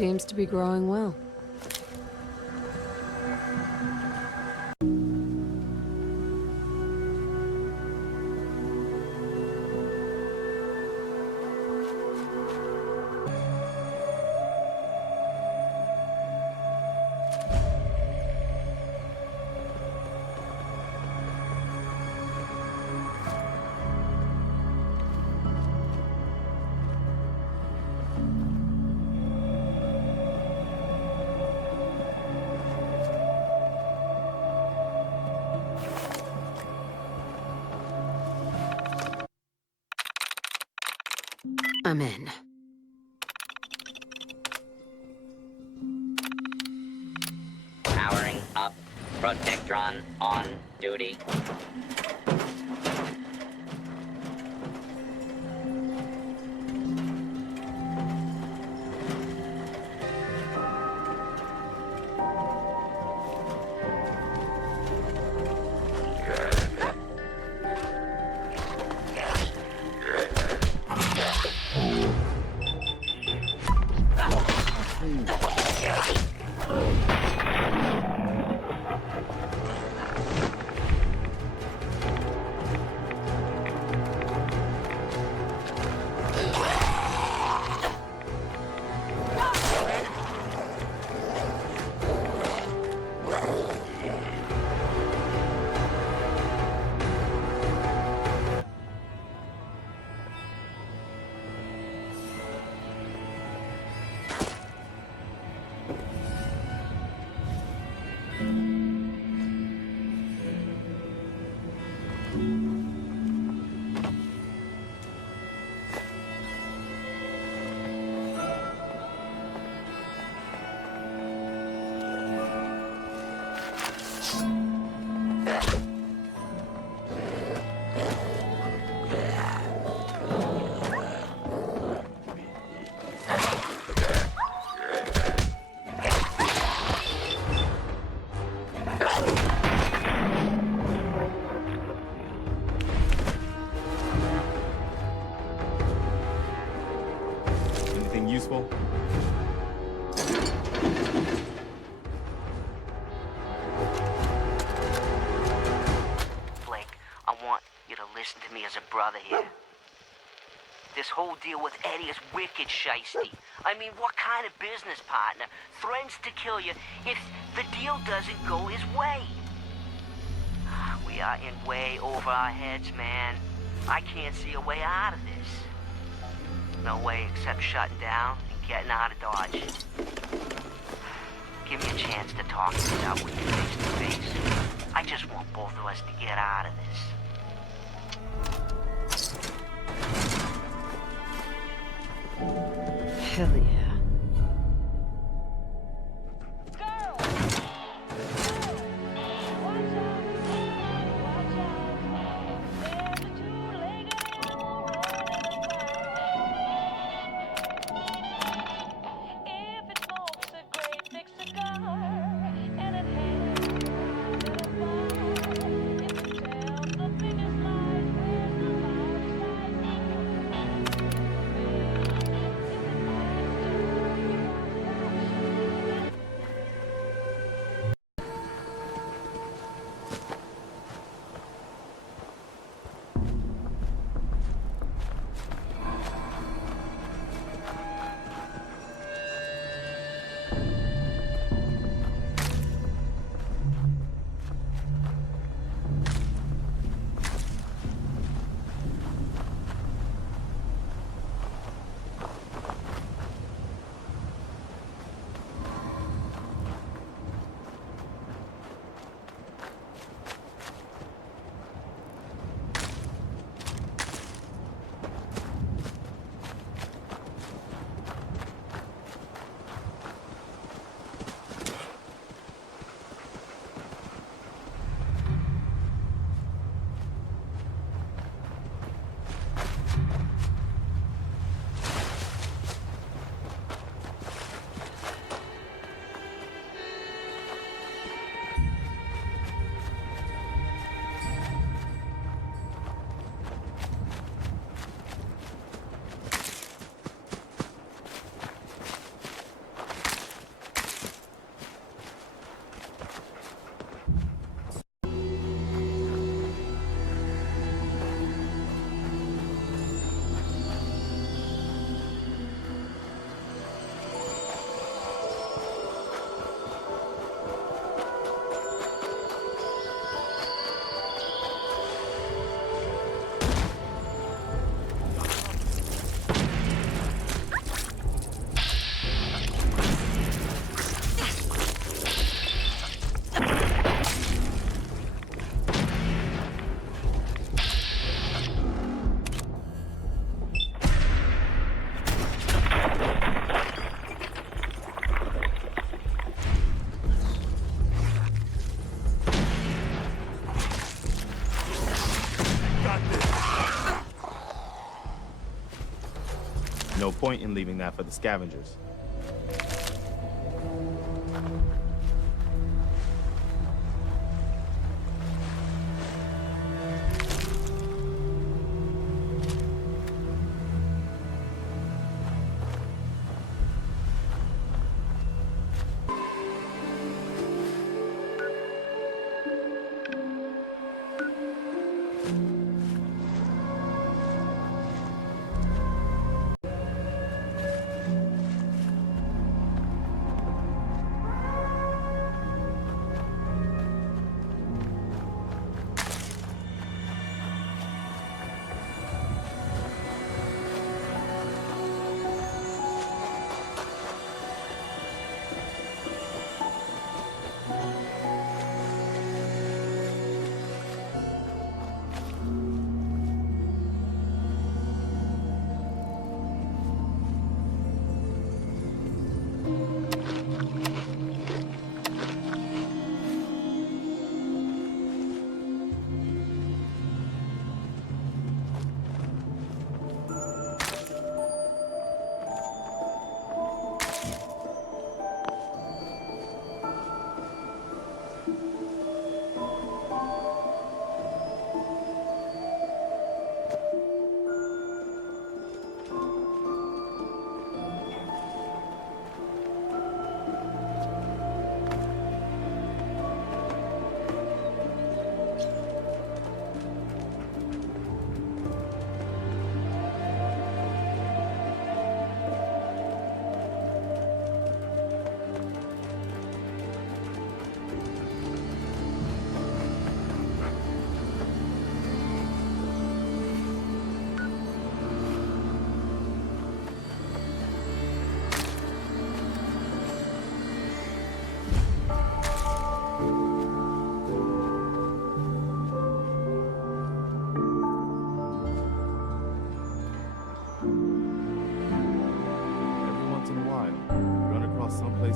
Seems to be growing well. I'm in. Powering up. Protectron on duty. Anything useful? Blake, I want you to listen to me as a brother here. This whole deal with Eddie is wicked shiesty. I mean, what kind of business partner threatens to kill you if the deal doesn't go his way? We are in way over our heads, man. I can't see a way out of this. No way except shutting down and getting out of Dodge. Give me a chance to talk this out with you face to face. I just want both of us to get out of this. Hell yeah. If it smokes a great big cigar and it hangs point in leaving that for the scavengers.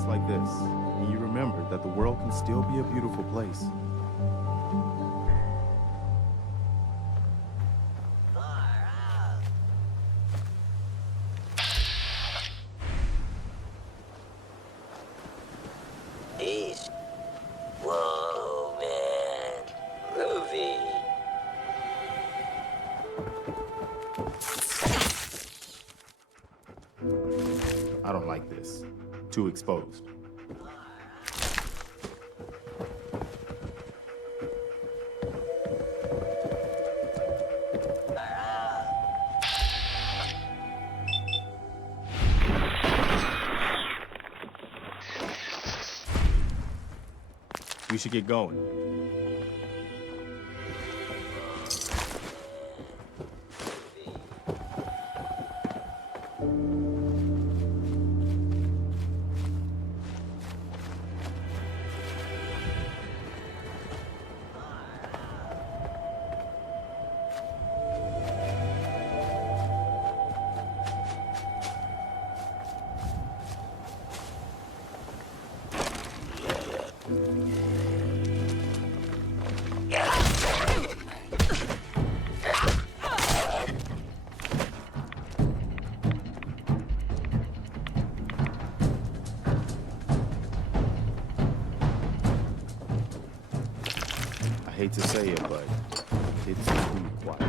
Like this, and you remember that the world can still be a beautiful place. Peace. Whoa, man. Groovy. I don't like this. Too exposed. We should get going. I hate to say it, but it's too quiet.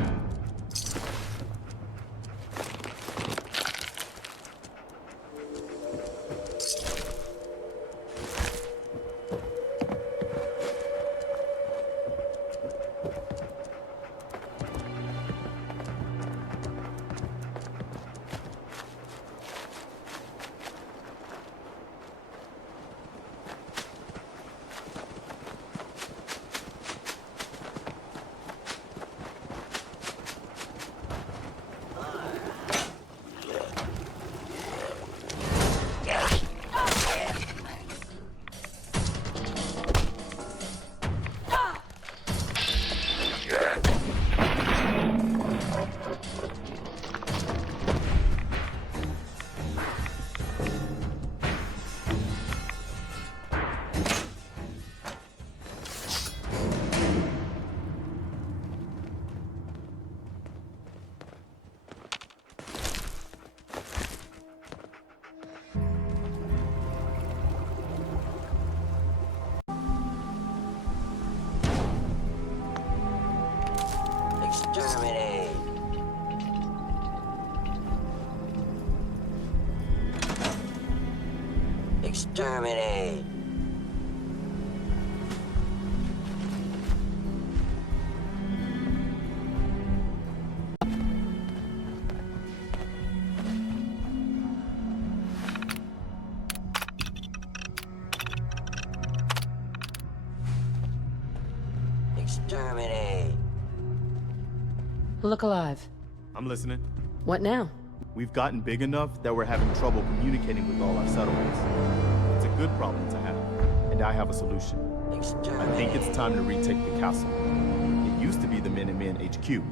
Exterminate. Exterminate. Exterminate. Look alive. I'm listening. What now? We've gotten big enough that we're having trouble communicating with all our settlements. It's a good problem to have, and I have a solution. I think it's time to retake the castle. It used to be the Minutemen HQ,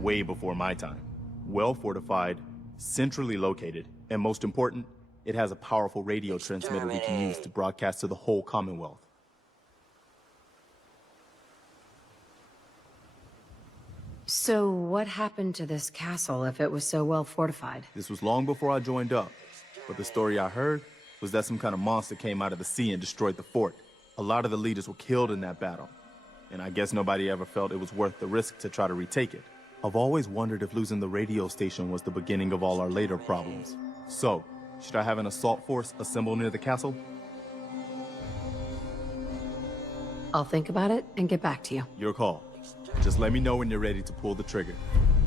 way before my time. Well fortified, centrally located, and most important, it has a powerful radio transmitter we can use to broadcast to the whole Commonwealth. So what happened to this castle if it was so well fortified? This was long before I joined up, but the story I heard was that some kind of monster came out of the sea and destroyed the fort. A lot of the leaders were killed in that battle, and I guess nobody ever felt it was worth the risk to try to retake it. I've always wondered if losing the radio station was the beginning of all our later problems. So, should I have an assault force assemble near the castle? I'll think about it and get back to you. Your call. Just let me know when you're ready to pull the trigger.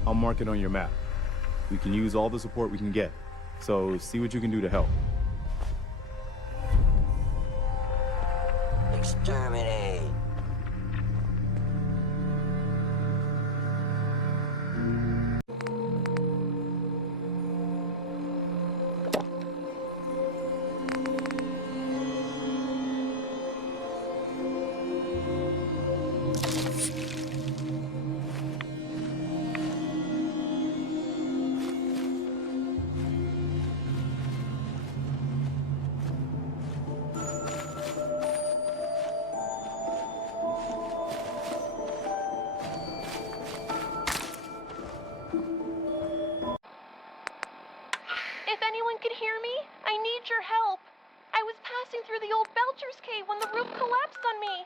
I'll mark it on your map. We can use all the support we can get, so see what you can do to help. Exterminate. If anyone could hear me, I need your help. I was passing through the old Belcher's cave when the roof collapsed on me.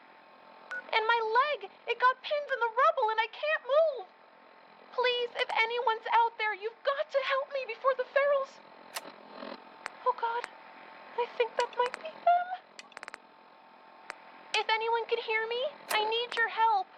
And my leg, it got pinned in the rubble and I can't move. Please, if anyone's out there, you've got to help me before the ferals... Oh God, I think that might be them. If anyone could hear me, I need your help.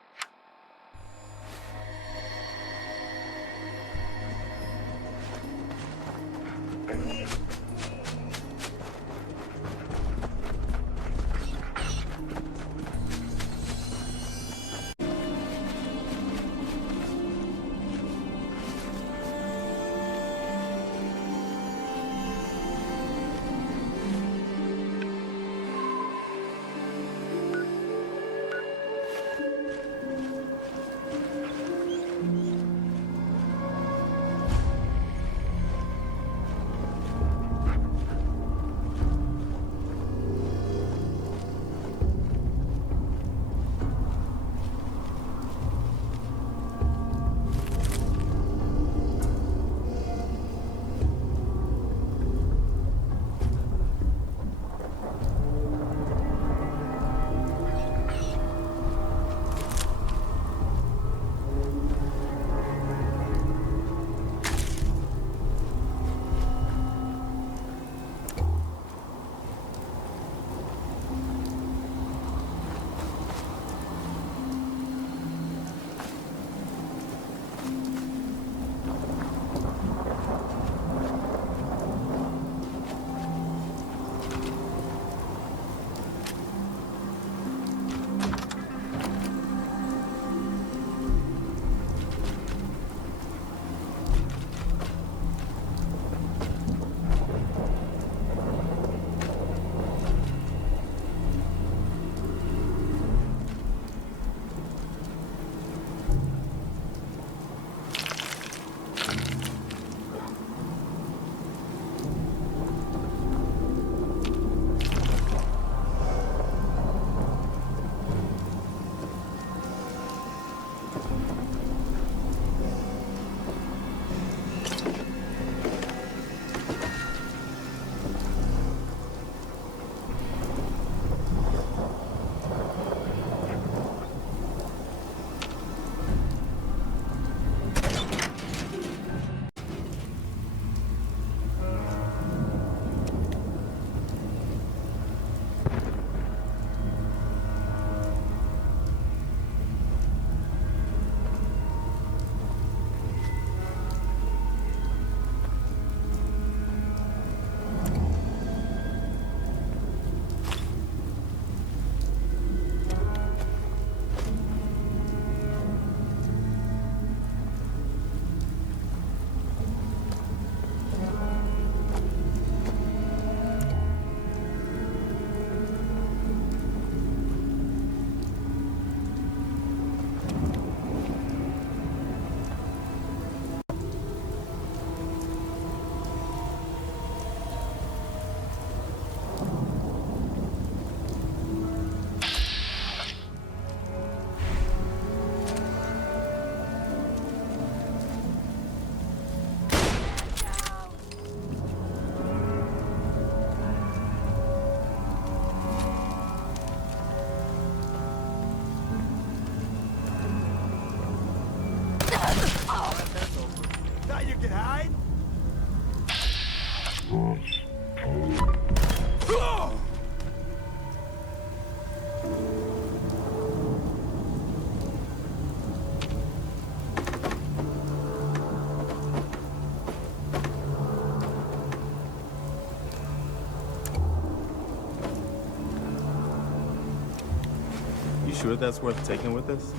sure that's worth taking with us?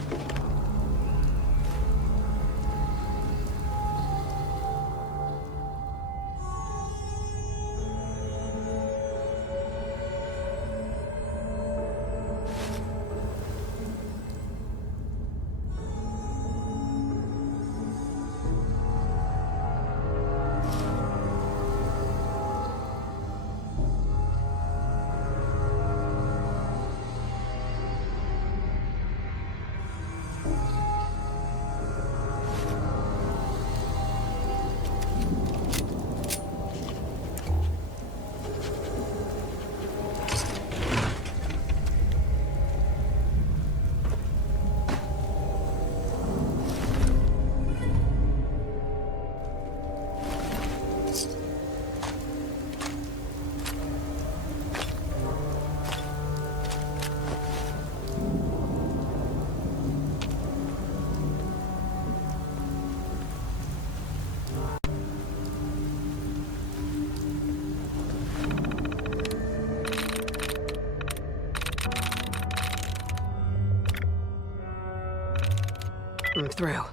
I'm through.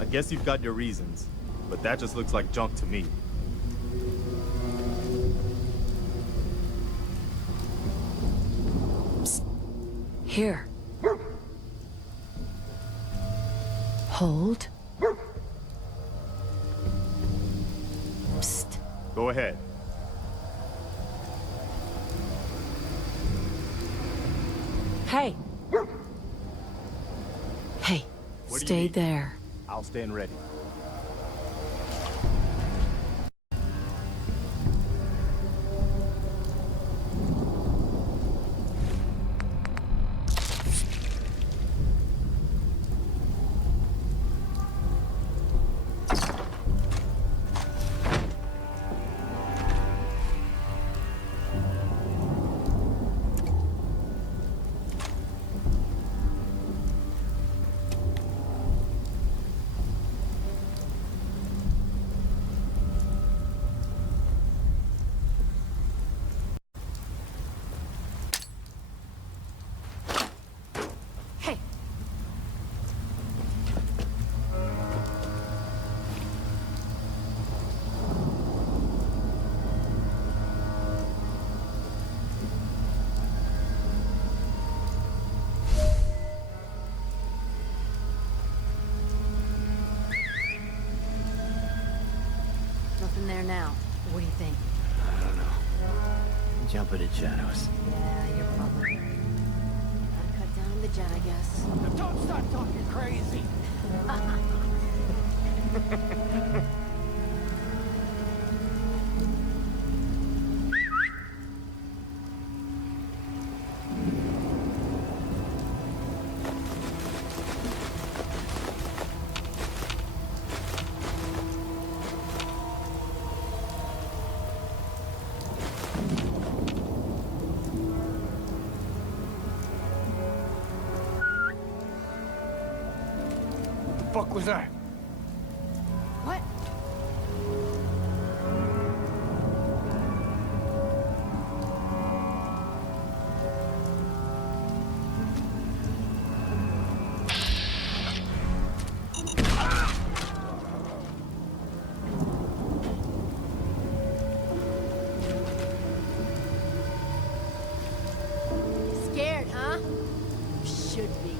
I guess you've got your reasons, but that just looks like junk to me. Psst. Here. Hold. Psst. Go ahead. Hey. Hey, What do you stay need? there. I'll stand ready. Hey. Nothing there now. What do you think? I don't know. Jumping in shadows. Yeah, you're probably right. Gotta cut down the jet, I guess. Don't start talking crazy. What the fuck was that? What? Scared, huh? Should be.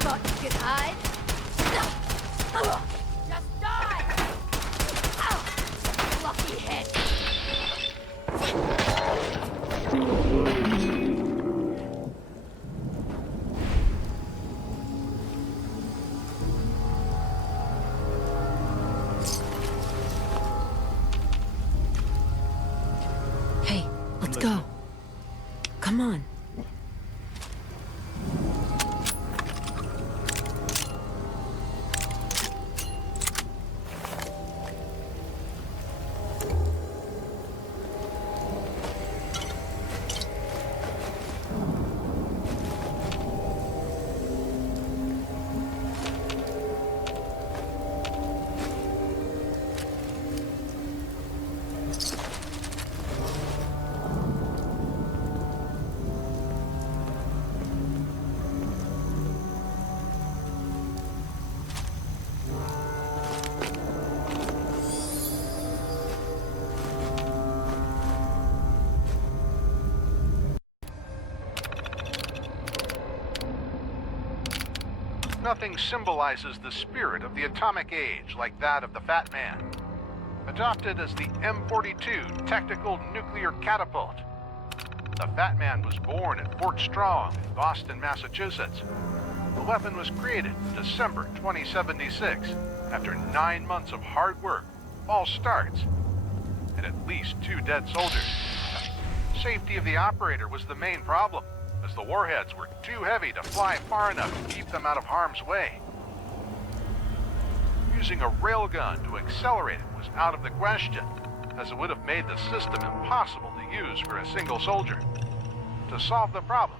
Thought you could hide? Just die! Lucky head. Nothing symbolizes the spirit of the atomic age like that of the Fat Man. Adopted as the M42 tactical nuclear catapult, the Fat Man was born at Fort Strong in Boston, Massachusetts. The weapon was created in December 2076 after 9 months of hard work, false starts, and at least 2 dead soldiers. Safety of the operator was the main problem, as the warheads were too heavy to fly far enough to keep them out of harm's way. Using a railgun to accelerate it was out of the question, as it would have made the system impossible to use for a single soldier. To solve the problem,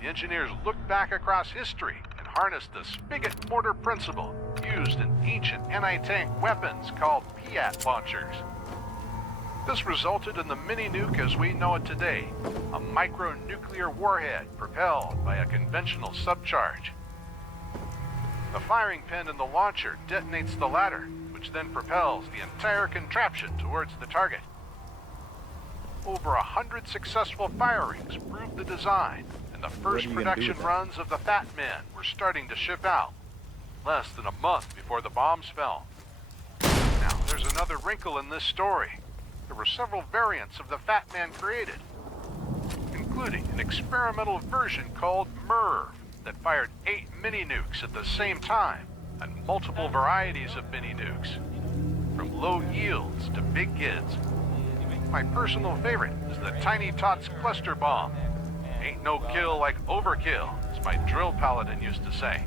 the engineers looked back across history and harnessed the spigot mortar principle used in ancient anti-tank weapons called Piat launchers. This resulted in the mini-nuke as we know it today, a micronuclear warhead propelled by a conventional subcharge. The firing pin in the launcher detonates the latter, which then propels the entire contraption towards the target. Over 100 successful firings proved the design, and the first production runs of the Fat Man were starting to ship out, less than a month before the bombs fell. Now, there's another wrinkle in this story. There were several variants of the Fat Man created, including an experimental version called MERV that fired 8 mini-nukes at the same time, and multiple varieties of mini-nukes, from low yields to big kids. My personal favorite is the Tiny Tots cluster bomb. Ain't no kill like overkill, as my drill paladin used to say.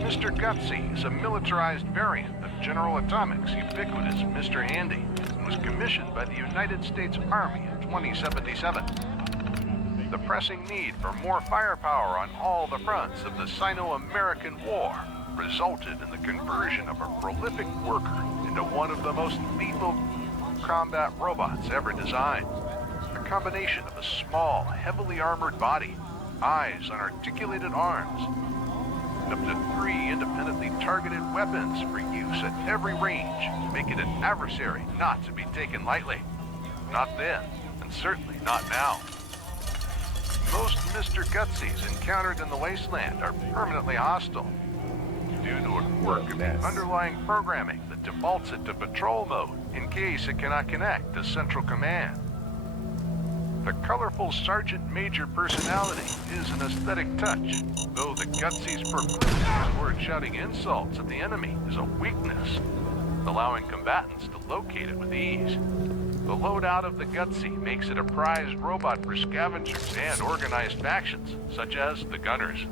Mr. Gutsy is a militarized variant of General Atomic's ubiquitous Mr. Handy and was commissioned by the United States Army in 2077. The pressing need for more firepower on all the fronts of the Sino-American War resulted in the conversion of a prolific worker into one of the most lethal combat robots ever designed. A combination of a small, heavily armored body, eyes on articulated arms, up to 3 independently targeted weapons for use at every range to make it an adversary not to be taken lightly. Not then, and certainly not now. Most Mr. Gutsies encountered in the wasteland are permanently hostile due to a quirk of the underlying programming that defaults it to patrol mode in case it cannot connect to Central Command. The colorful Sergeant Major personality is an aesthetic touch, though the Gutsies' proclivity toward shouting insults at the enemy is a weakness, allowing combatants to locate it with ease. The loadout of the Gutsy makes it a prized robot for scavengers and organized factions, such as the Gunners.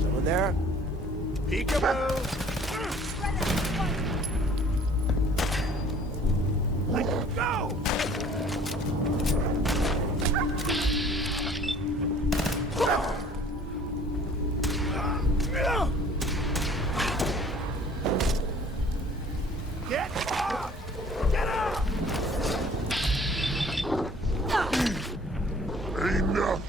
Someone there? Peekaboo! Let's go! Get up! Get up! Enough!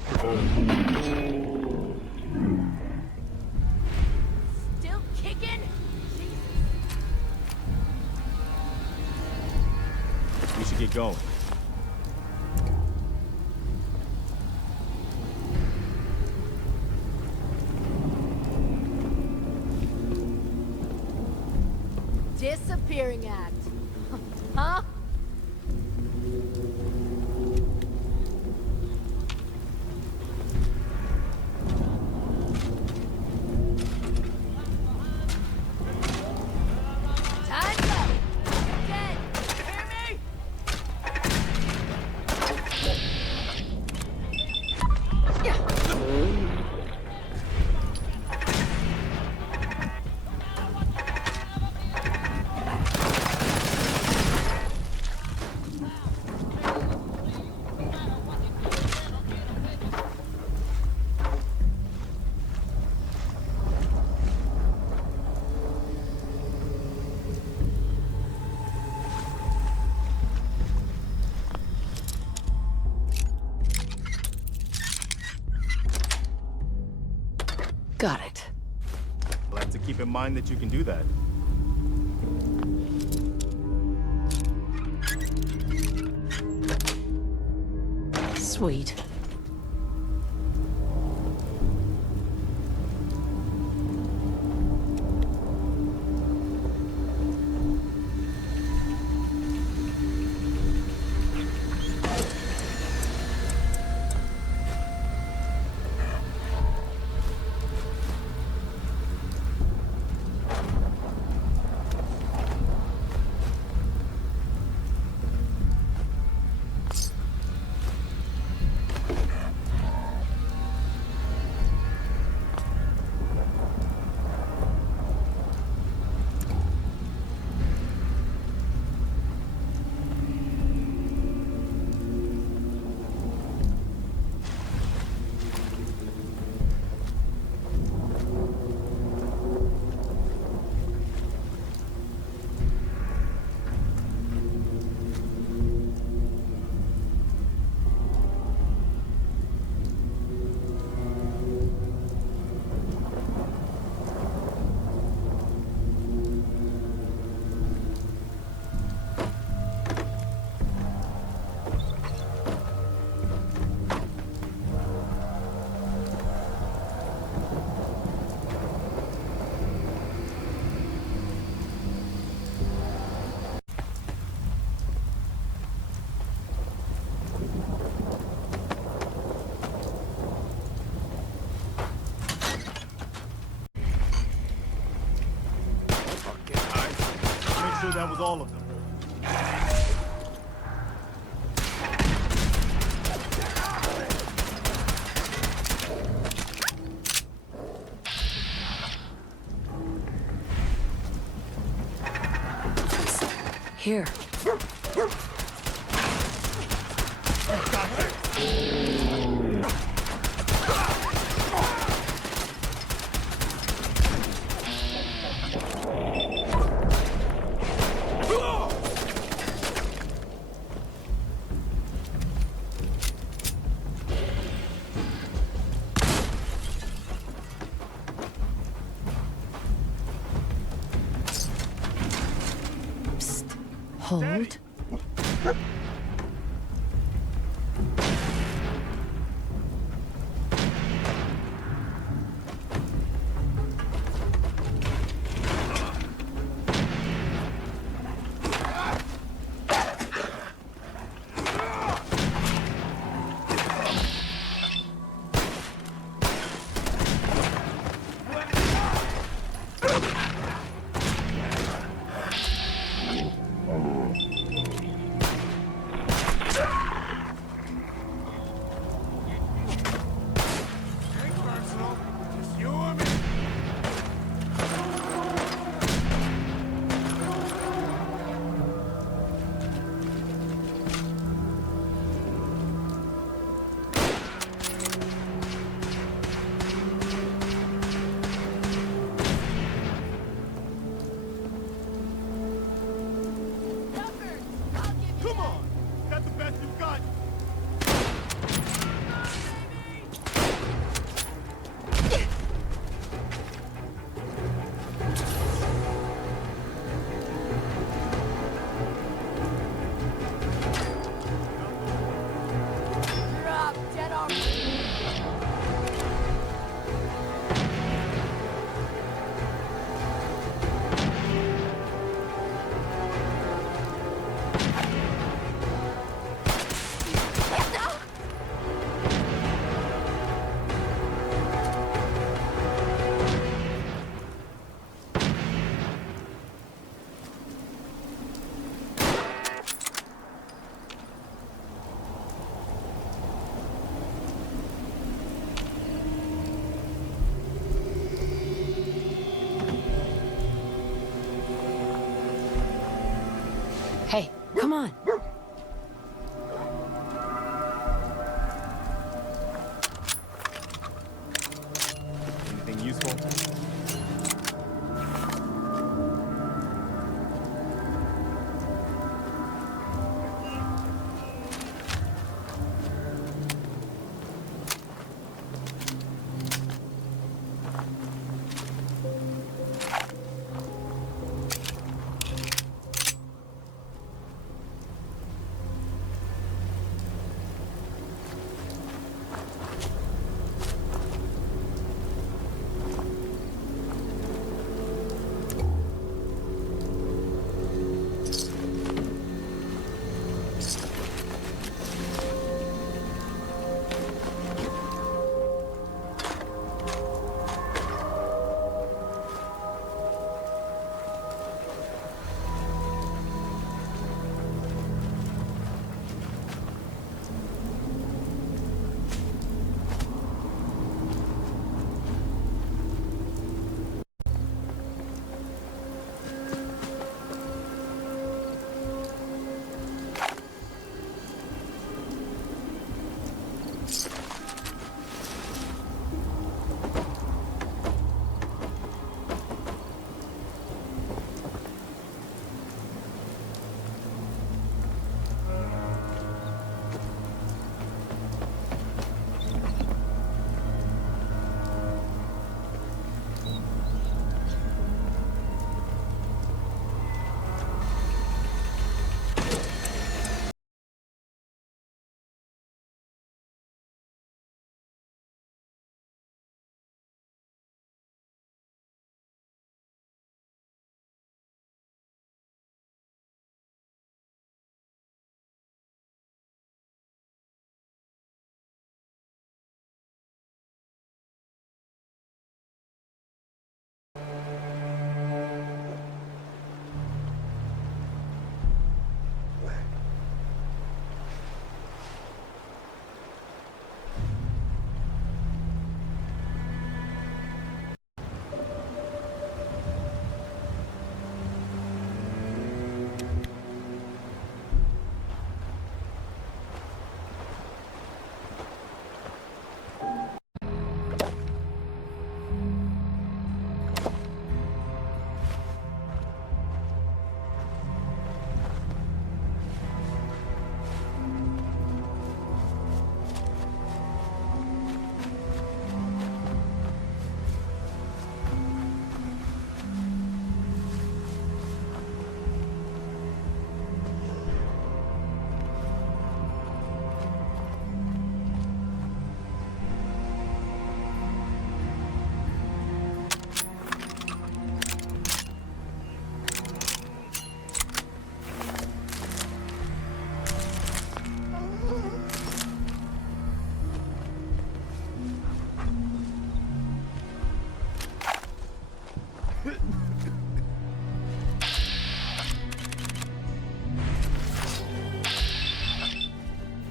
Still kicking? We should get going. Disappearing act. Huh? Time's up. Dead. Hear me? Got it. We'll have to keep in mind that you can do that. Sweet. Make sure that was all of them. Here. Hold. Come on! That's the best you've got! Hey, come on. Anything useful?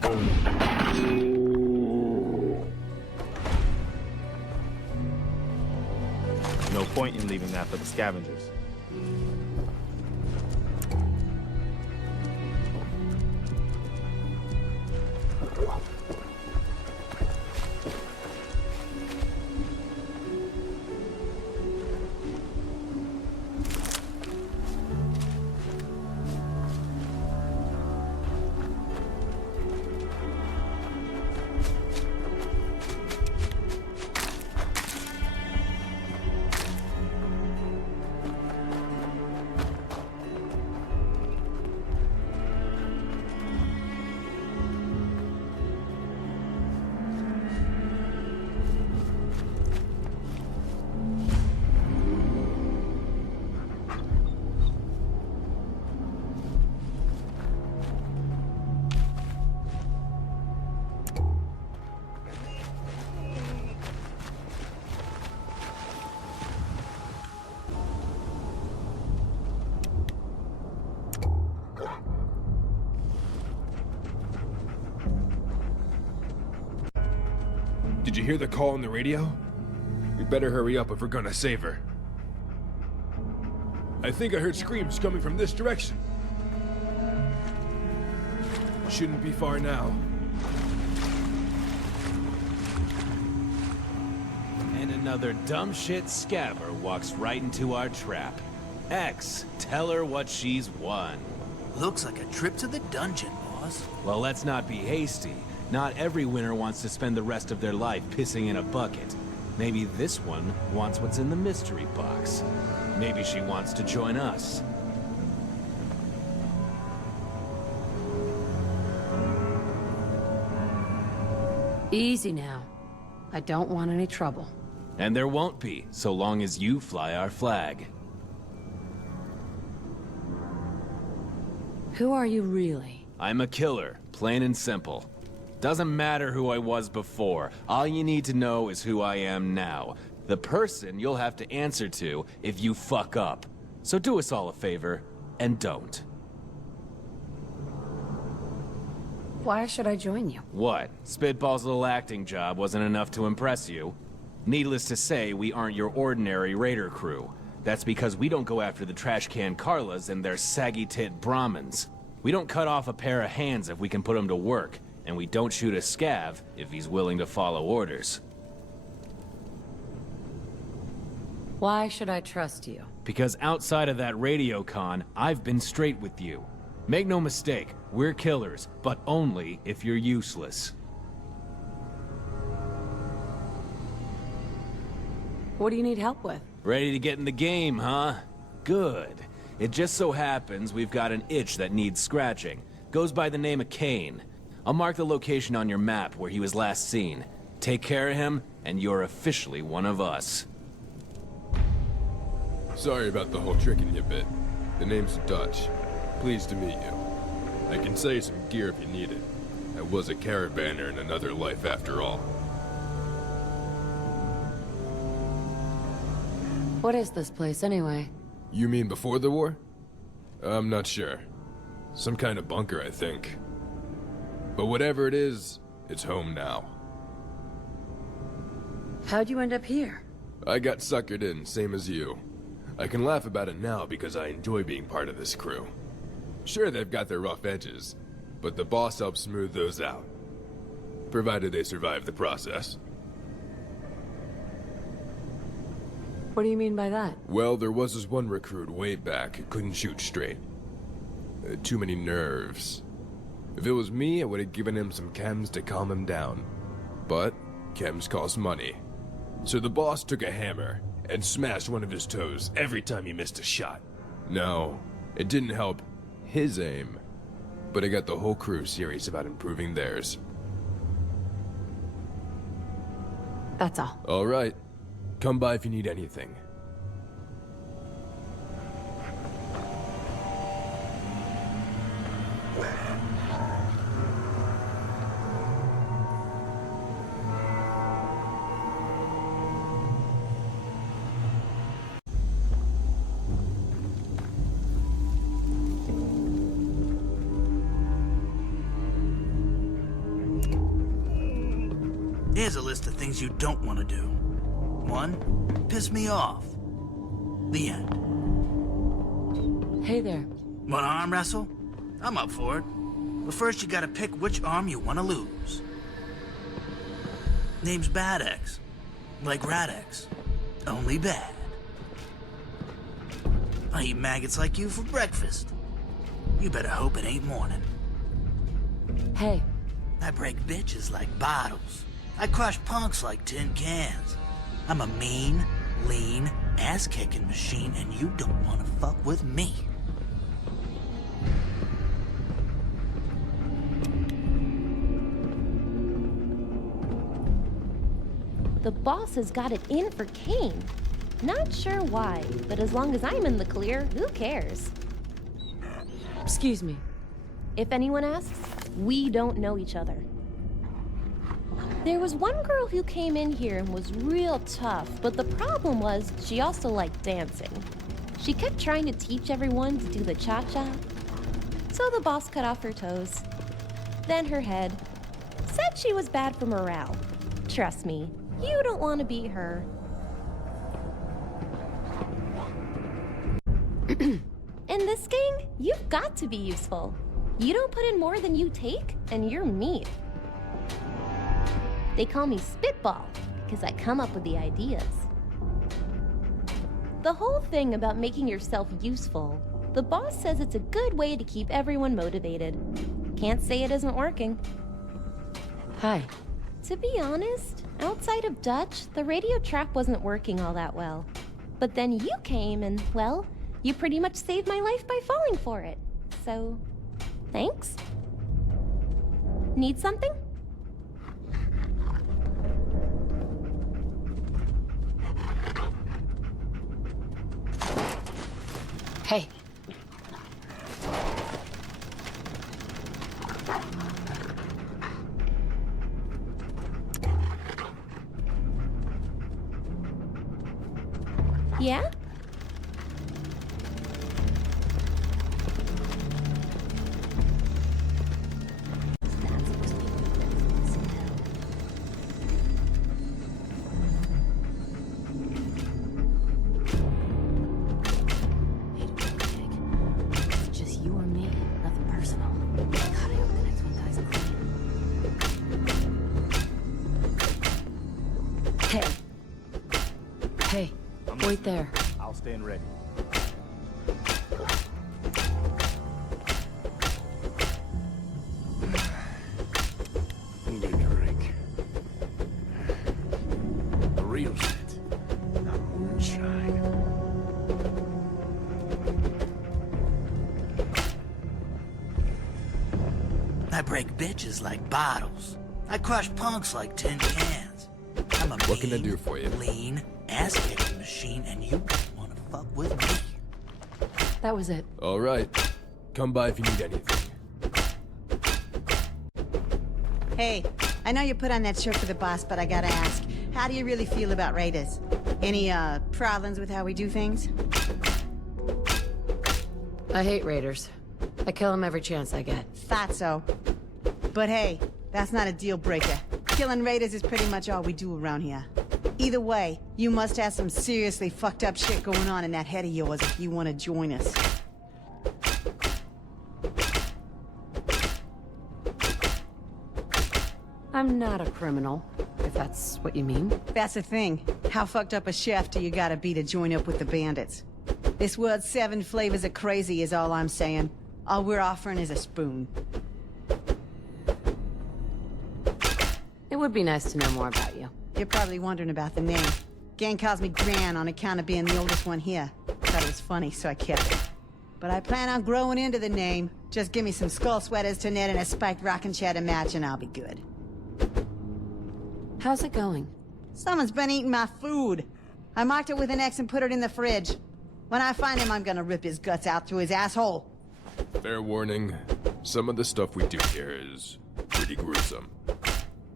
No point in leaving that for the scavengers. Did you hear the call on the radio? We better hurry up if we're gonna save her. I think I heard screams coming from this direction. Shouldn't be far now. And another dumb shit scabber walks right into our trap. X, tell her what she's won. Looks like a trip to the dungeon, boss. Well, let's not be hasty. Not every winner wants to spend the rest of their life pissing in a bucket. Maybe this one wants what's in the mystery box. Maybe she wants to join us. Easy now. I don't want any trouble. And there won't be, so long as you fly our flag. Who are you really? I'm a killer, plain and simple. Doesn't matter who I was before. All you need to know is who I am now. The person you'll have to answer to if you fuck up. So do us all a favor, and don't. Why should I join you? What? Spitball's little acting job wasn't enough to impress you? Needless to say, we aren't your ordinary raider crew. That's because we don't go after the trash can Carlas and their saggy-tit Brahmins. We don't cut off a pair of hands if we can put them to work. And we don't shoot a scav if he's willing to follow orders. Why should I trust you? Because outside of that radio con, I've been straight with you. Make no mistake, we're killers, but only if you're useless. What do you need help with? Ready to get in the game, huh? Good. It just so happens we've got an itch that needs scratching. Goes by the name of Kane. I'll mark the location on your map where he was last seen. Take care of him, and you're officially one of us. Sorry about the whole tricking you bit. The name's Dutch. Pleased to meet you. I can sell you some gear if you need it. I was a caravaner in another life after all. What is this place anyway? You mean before the war? I'm not sure. Some kind of bunker, I think. But whatever it is, it's home now. How'd you end up here? I got suckered in, same as you. I can laugh about it now because I enjoy being part of this crew. Sure, they've got their rough edges, but the boss helps smooth those out. Provided they survive the process. What do you mean by that? Well, there was this one recruit way back who couldn't shoot straight. Too many nerves. If it was me, I would have given him some chems to calm him down. But chems cost money. So the boss took a hammer and smashed one of his toes every time he missed a shot. No, it didn't help his aim, but it got the whole crew serious about improving theirs. That's all. All right. Come by if you need anything. Here's a list of things you don't want to do. 1, piss me off. The end. Hey there. Want to arm wrestle? I'm up for it. But first you gotta pick which arm you want to lose. Name's Bad X. Like Rat X. Only bad. I eat maggots like you for breakfast. You better hope it ain't morning. Hey. I break bitches like bottles. I crush punks like tin cans. I'm a mean, lean, ass-kicking machine, and you don't want to fuck with me. The boss has got it in for Kane. Not sure why, but as long as I'm in the clear, who cares? Excuse me. If anyone asks, we don't know each other. There was one girl who came in here and was real tough, but the problem was she also liked dancing. She kept trying to teach everyone to do the cha-cha. So the boss cut off her toes, then her head. Said she was bad for morale. Trust me, you don't want to be her. In this gang, you've got to be useful. You don't put in more than you take, and you're meat. They call me Spitball, because I come up with the ideas. The whole thing about making yourself useful, the boss says it's a good way to keep everyone motivated. Can't say it isn't working. Hi. To be honest, outside of Dutch, the radio trap wasn't working all that well. But then you came and, well, you pretty much saved my life by falling for it. So, thanks. Need something? Hey. Yeah? Hey, wait there. I'll stand ready. Need a drink. A real shit. Not moonshine. I break bitches like bottles. I crush punks like tin cans. I'm a What can I do for you? lean, ass-kicking machine, and you don't want to fuck with me. That was it. All right. Come by if you need anything. Hey, I know you put on that shirt for the boss, but I gotta ask, how do you really feel about Raiders? Any, problems with how we do things? I hate raiders. I kill them every chance I get. Thought so. But hey, that's not a deal breaker. Killing Raiders is pretty much all we do around here. Either way, you must have some seriously fucked up shit going on in that head of yours if you want to join us. I'm not a criminal, if that's what you mean. That's the thing. How fucked up a chef do you gotta be to join up with the bandits? This world's 7 flavors of crazy is all I'm saying. All we're offering is a spoon. It would be nice to know more about you. You're probably wondering about the name. Gang calls me Gran on account of being the oldest one here. Thought it was funny, so I kept it. But I plan on growing into the name. Just give me some skull sweaters to knit and a spiked rockin' chair to match and I'll be good. How's it going? Someone's been eating my food. I marked it with an X and put it in the fridge. When I find him, I'm gonna rip his guts out through his asshole. Fair warning, some of the stuff we do here is pretty gruesome.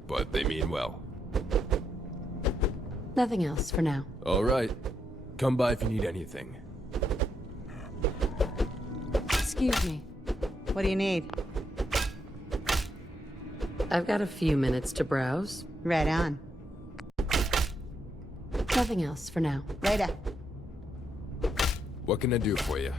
But they mean well. Nothing else for now. All right. Come by if you need anything. Excuse me. What do you need? I've got a few minutes to browse. Right on. Nothing else for now. Later. What can I do for you?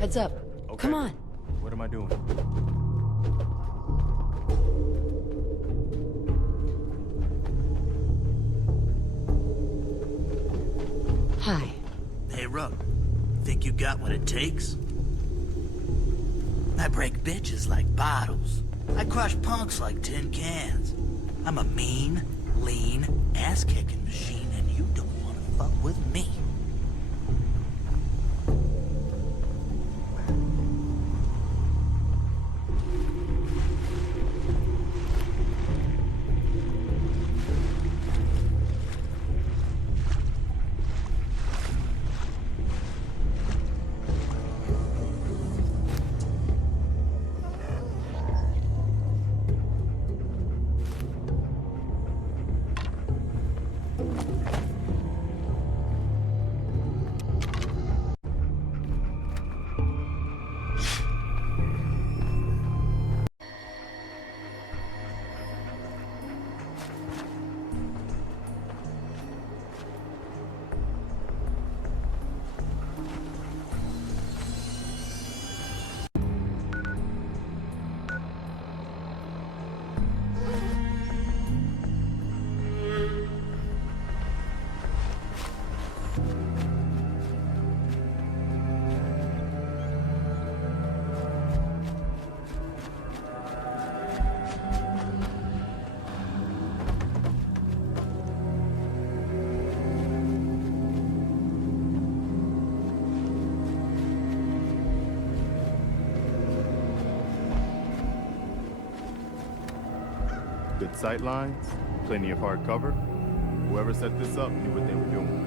Heads up. Okay. Come on. What am I doing? Hi. Hey, Ruck. Think you got what it takes? I break bitches like bottles. I crush punks like tin cans. I'm a mean, lean, ass-kicking machine, and you don't want to fuck with me. Good sight lines, plenty of hard cover. Whoever set this up knew what they were doing.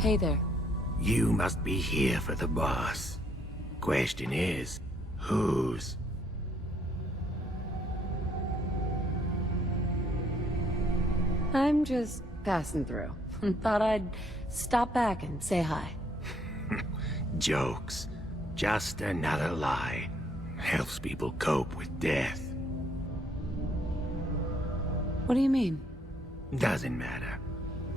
Hey there. You must be here for the boss. Question is, whose? I'm just passing through. Thought I'd stop back and say hi. Jokes. Just another lie. Helps people cope with death. What do you mean? Doesn't matter.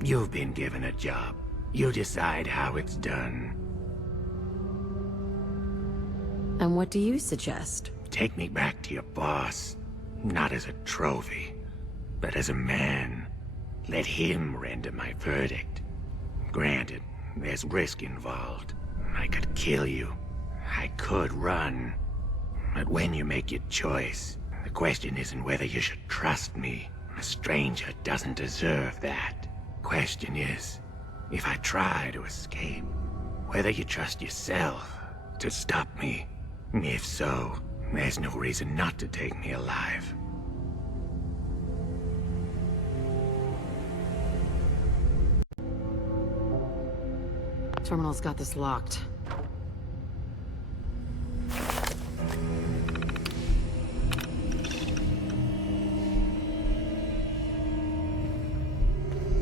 You've been given a job. You decide how it's done. And what do you suggest? Take me back to your boss. Not as a trophy, but as a man. Let him render my verdict. Granted, there's risk involved. I could kill you. I could run. But when you make your choice, the question isn't whether you should trust me. A stranger doesn't deserve that. Question is, if I try to escape, whether you trust yourself to stop me. If so, there's no reason not to take me alive. Terminal's got this locked.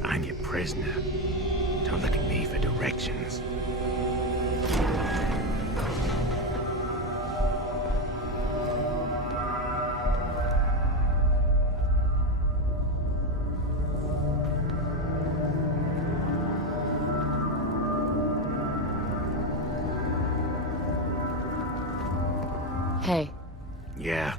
I'm your prisoner. Don't look at me for directions. Hey, Yeah.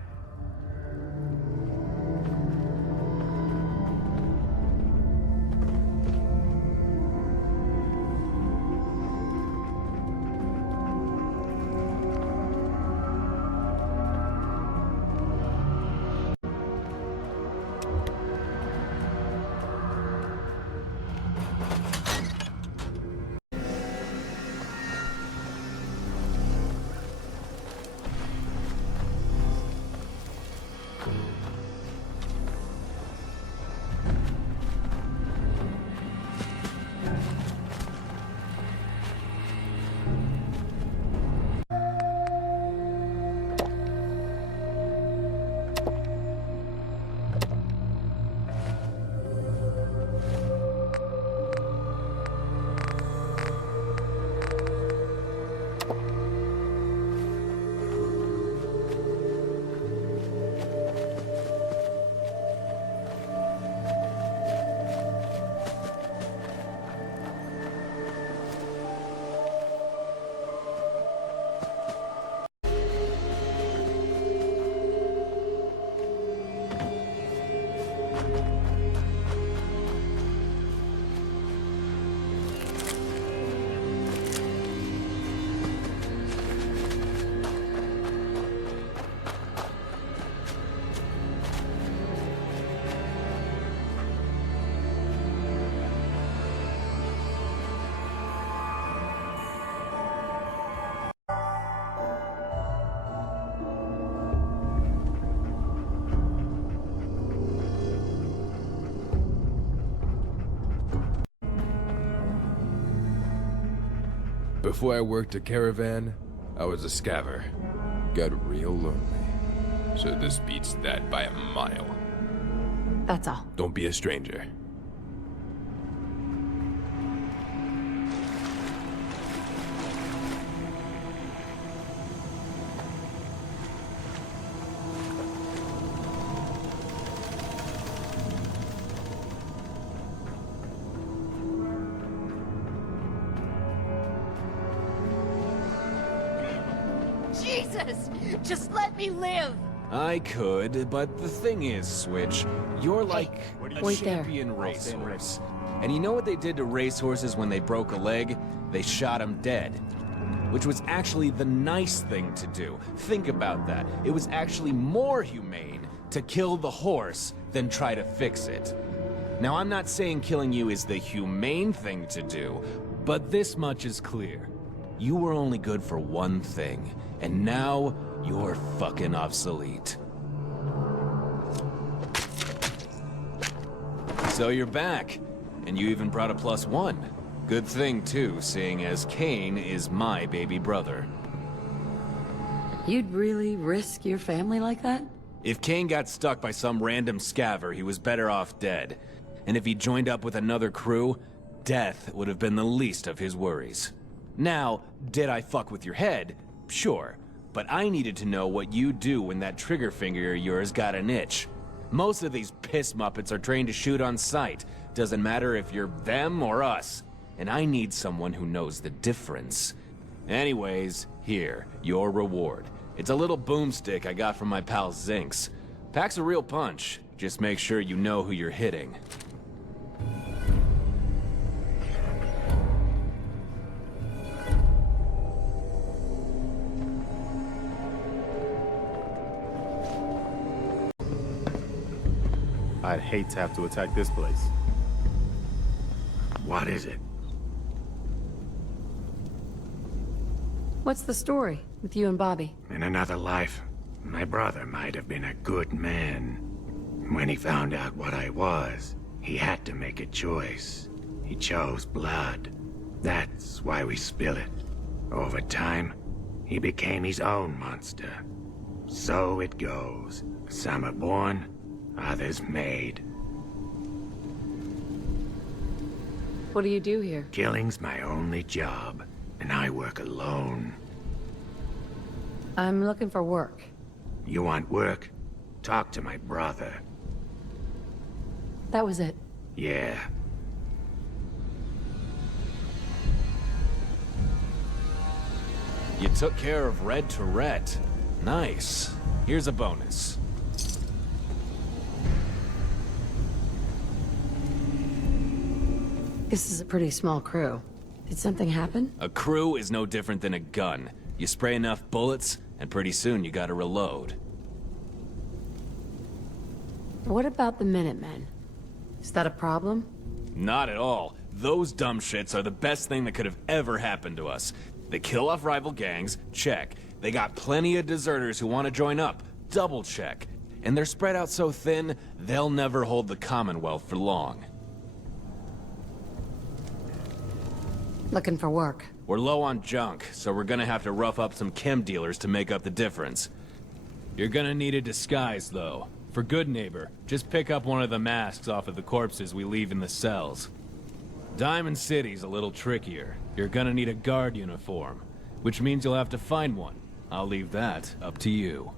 Before I worked a caravan, I was a scaver. Got real lonely. So this beats that by a mile. that's all. Don't be a stranger. Jesus! Just let me live! I could, but the thing is, Switch, you're like a Wait there. champion racehorse. And you know what they did to racehorses when they broke a leg? They shot them dead. Which was actually the nice thing to do. Think about that. It was actually more humane to kill the horse than try to fix it. Now, I'm not saying killing you is the humane thing to do, but this much is clear. You were only good for one thing, and now you're fucking obsolete. So you're back, and you even brought a +1. Good thing, too, seeing as Kane is my baby brother. You'd really risk your family like that? If Kane got stuck by some random scaver, he was better off dead. And if he joined up with another crew, death would have been the least of his worries. Now, did I fuck with your head? Sure. But I needed to know what you do when that trigger finger of yours got an itch. Most of these piss muppets are trained to shoot on sight. Doesn't matter if you're them or us. And I need someone who knows the difference. Anyways, here, your reward. It's a little boomstick I got from my pal Zinx. Packs a real punch. Just make sure you know who you're hitting. I'd hate to have to attack this place. What is it? What's the story with you and Bobby? In another life, my brother might have been a good man. When he found out what I was, he had to make a choice. He chose blood. That's why we spill it. Over time, he became his own monster. So it goes. Some are born, others made. What do you do here? Killing's my only job, and I work alone. I'm looking for work. You want work? Talk to my brother. That was it. Yeah. You took care of Red Tourette. Nice. Here's a bonus. This is a pretty small crew. Did something happen? A crew is no different than a gun. You spray enough bullets, and pretty soon you gotta reload. What about the Minutemen? Is that a problem? Not at all. Those dumb shits are the best thing that could have ever happened to us. They kill off rival gangs, check. They got plenty of deserters who want to join up, double check. And they're spread out so thin, they'll never hold the Commonwealth for long. Looking for work. We're low on junk, so we're gonna have to rough up some chem dealers to make up the difference. You're gonna need a disguise, though. For good neighbor, just pick up one of the masks off of the corpses we leave in the cells. Diamond City's a little trickier. You're gonna need a guard uniform, which means you'll have to find one. I'll leave that up to you.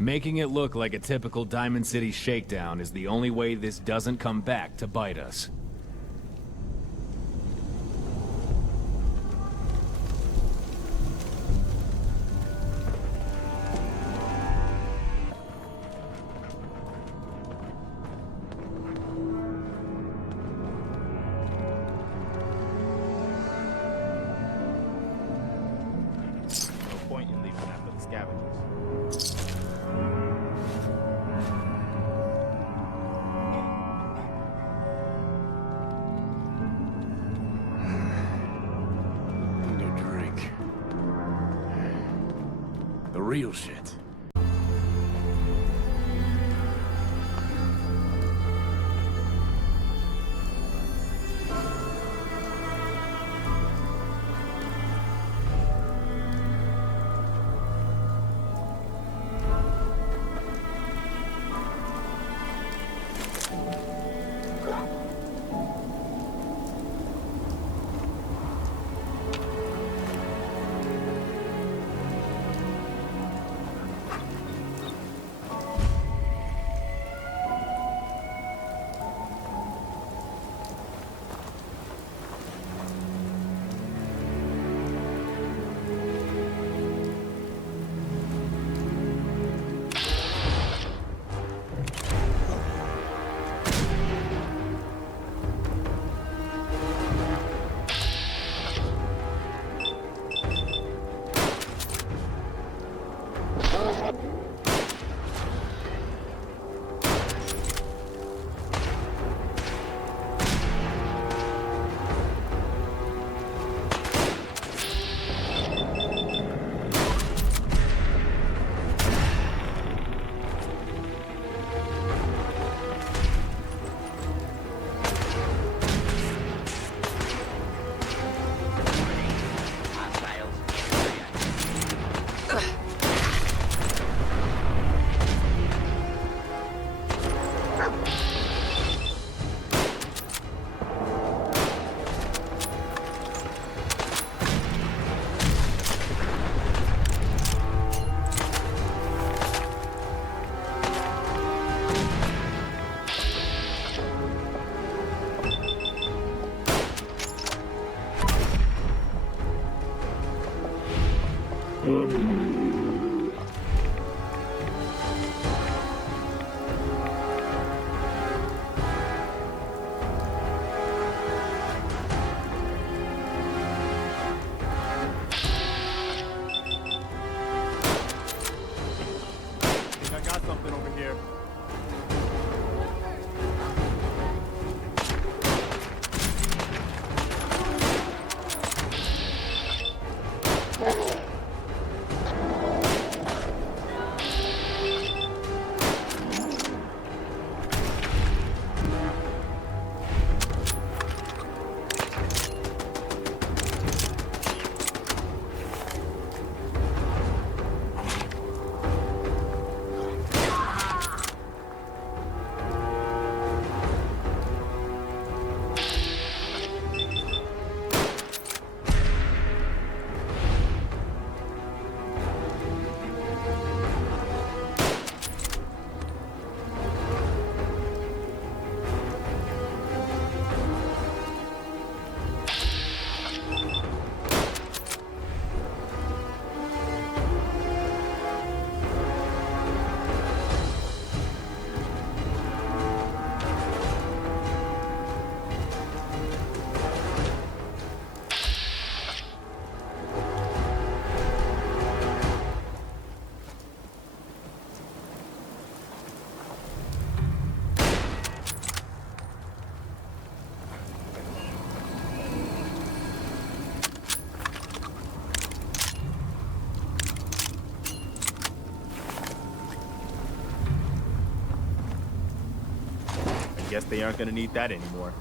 Making it look like a typical Diamond City shakedown is the only way this doesn't come back to bite us. Real shit. Guess they aren't gonna need that anymore.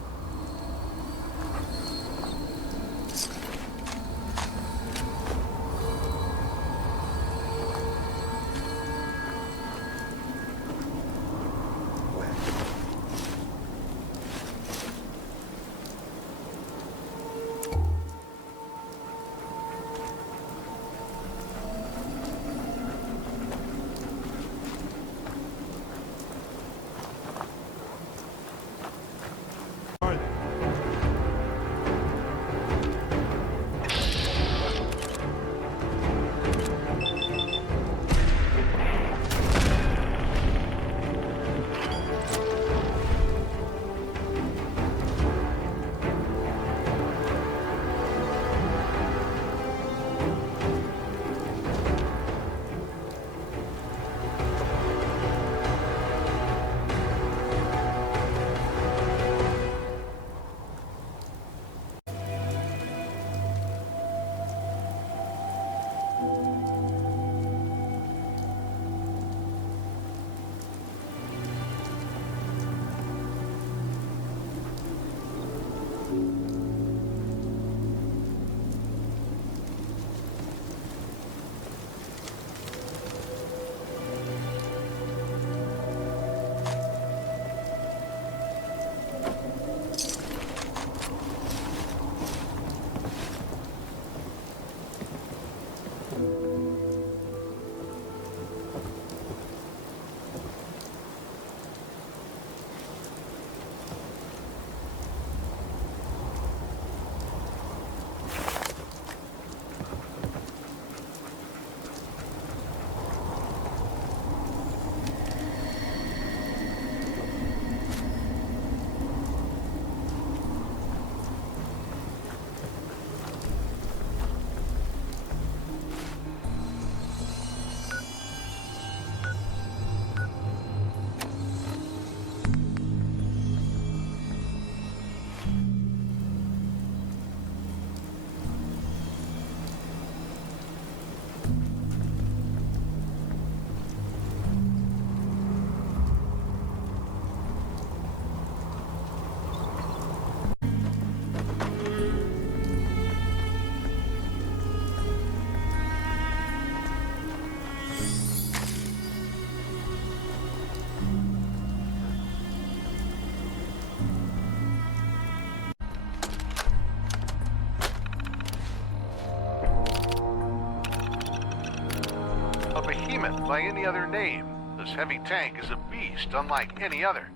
By any other name, this heavy tank is a beast unlike any other.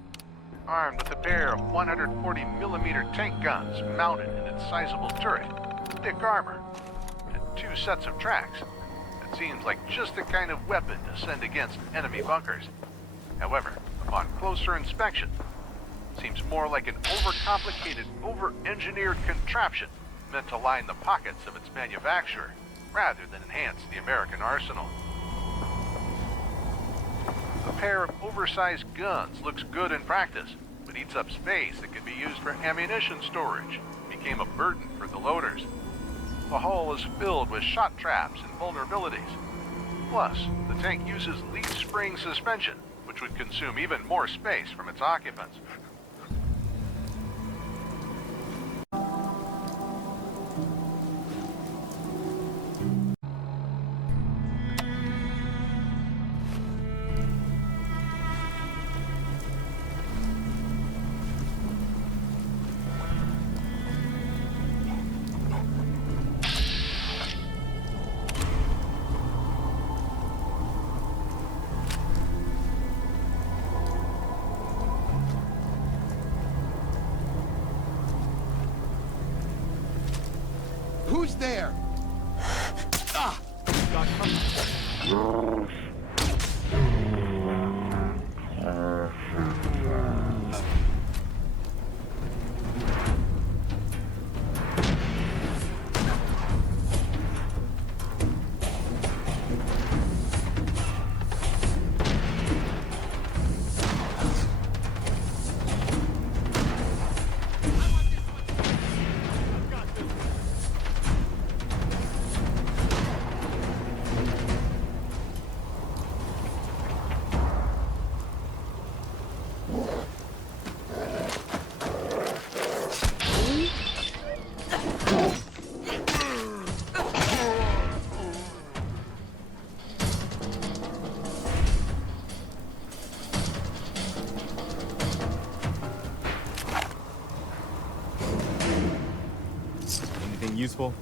Armed with a pair of 140mm tank guns mounted in its sizable turret, thick armor, and 2 sets of tracks, it seems like just the kind of weapon to send against enemy bunkers. However, upon closer inspection, it seems more like an overcomplicated, over-engineered contraption meant to line the pockets of its manufacturer, rather than enhance the American arsenal. A pair of oversized guns looks good in practice, but eats up space that could be used for ammunition storage. It became a burden for the loaders. The hull is filled with shot traps and vulnerabilities. Plus, the tank uses leaf spring suspension, which would consume even more space from its occupants. Who's there? Ah! Anything useful?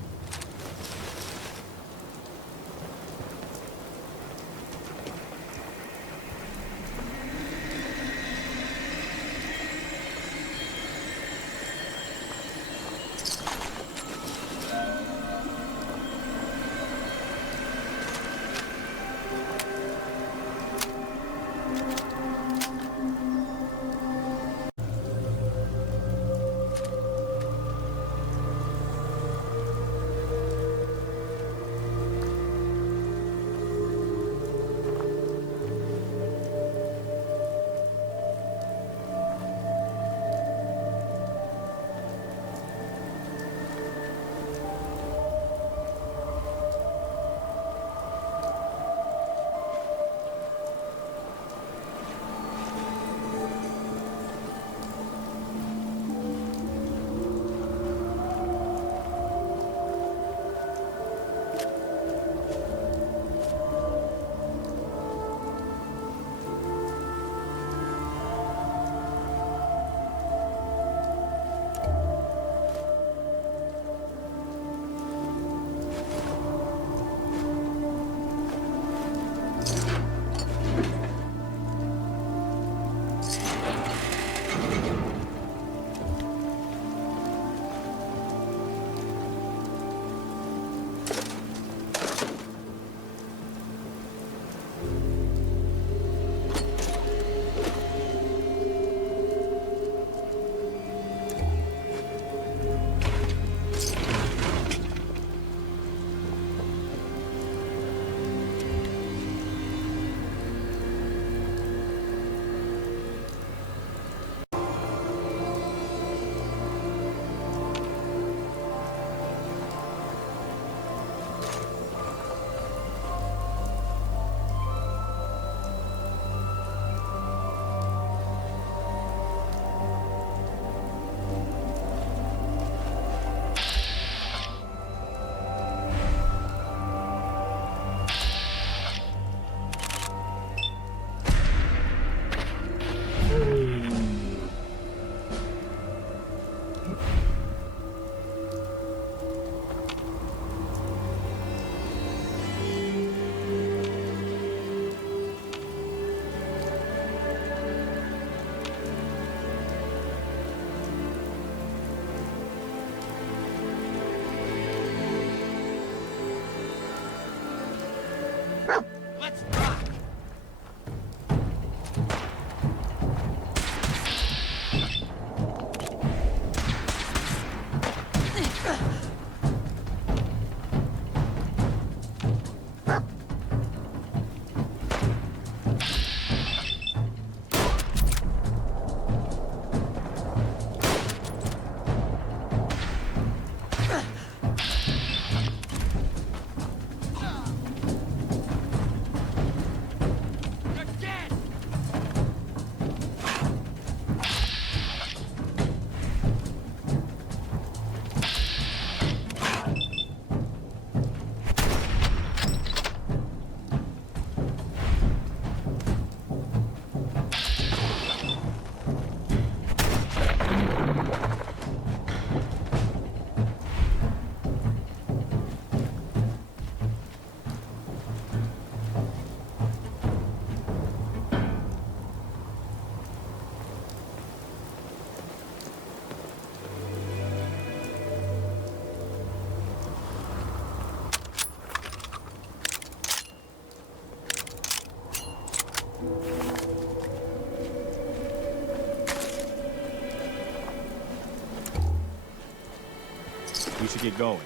We should get going.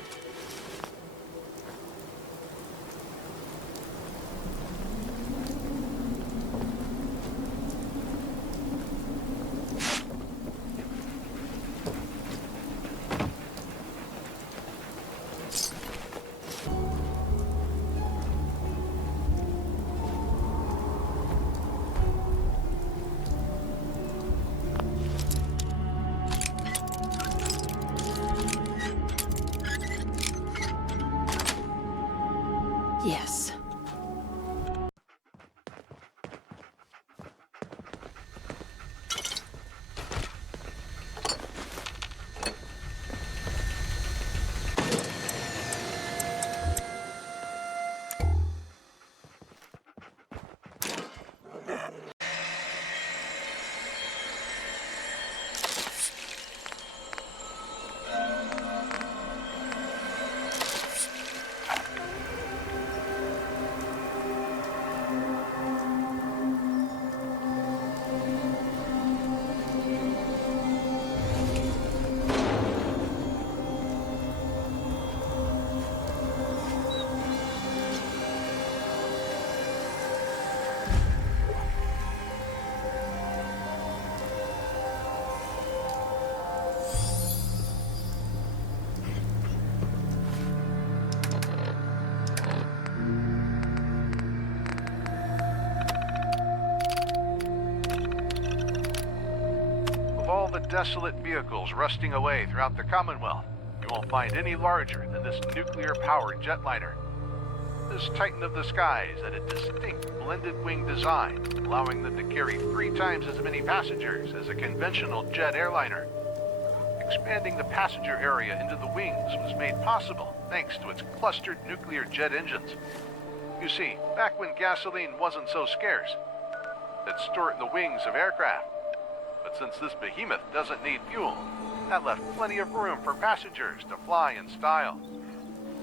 Yes. of desolate vehicles rusting away throughout the Commonwealth, you won't find any larger than this nuclear-powered jetliner. This Titan of the skies had a distinct blended wing design, allowing them to carry 3 times as many passengers as a conventional jet airliner. Expanding the passenger area into the wings was made possible thanks to its clustered nuclear jet engines. You see, back when gasoline wasn't so scarce, they'd store it in the wings of aircraft. But since this behemoth doesn't need fuel, that left plenty of room for passengers to fly in style.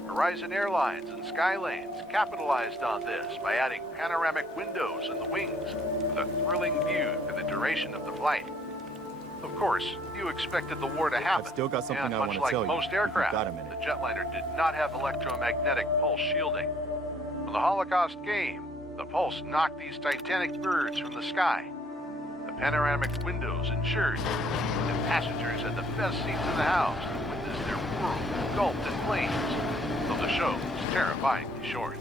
Horizon Airlines and Skylanes capitalized on this by adding panoramic windows in the wings with a thrilling view for the duration of the flight. Of course, you expected the war to happen, I've still got something and I much want to like tell you, most if you've aircraft, got a minute. the jetliner did not have electromagnetic pulse shielding. When the Holocaust came, the pulse knocked these titanic birds from the sky. The panoramic windows ensured that passengers had the best seats in the house to witness their world engulfed in flames, though the show was terrifyingly short.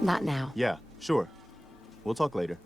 Not now. Yeah, sure. We'll talk later.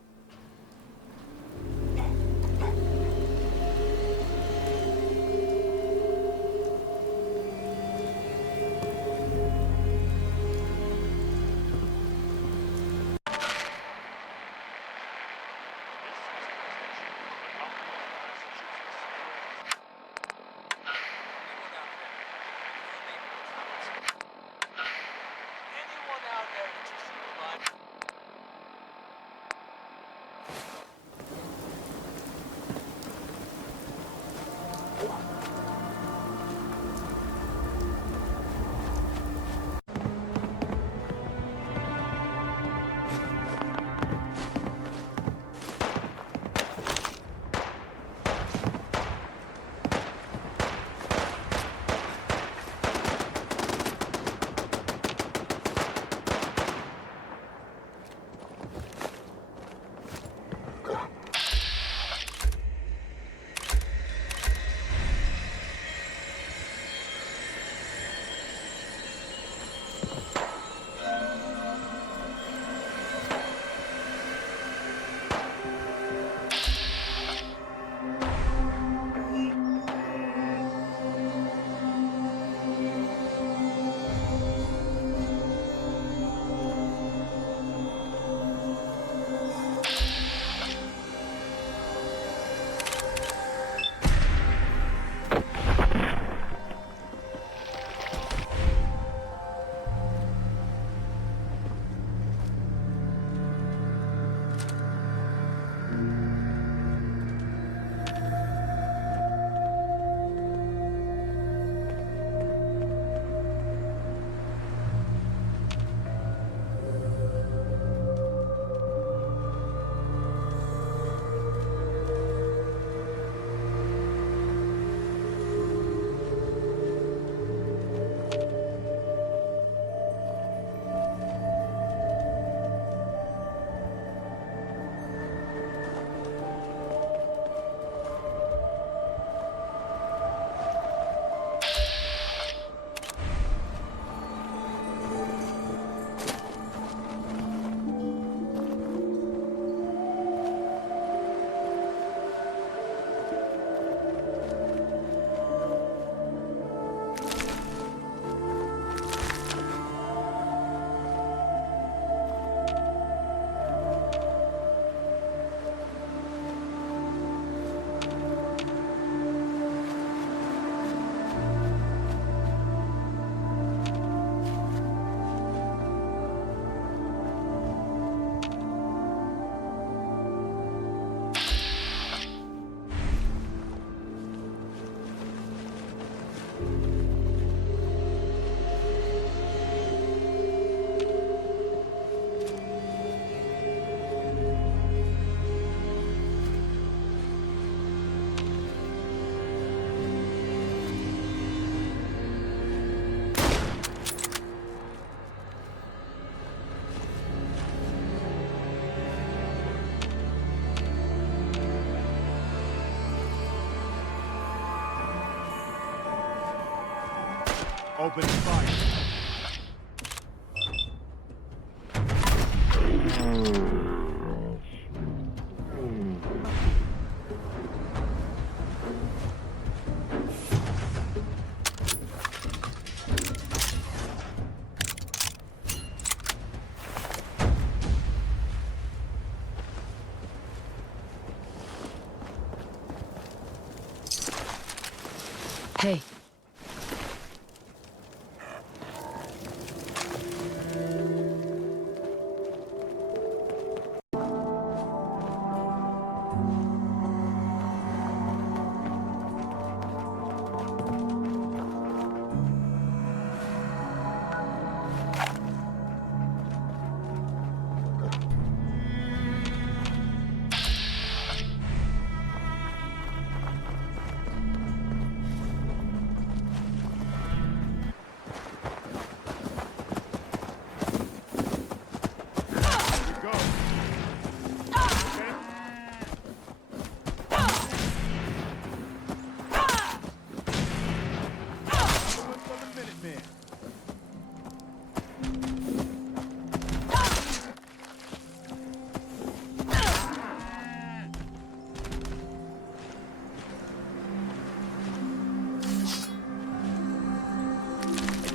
Open fire.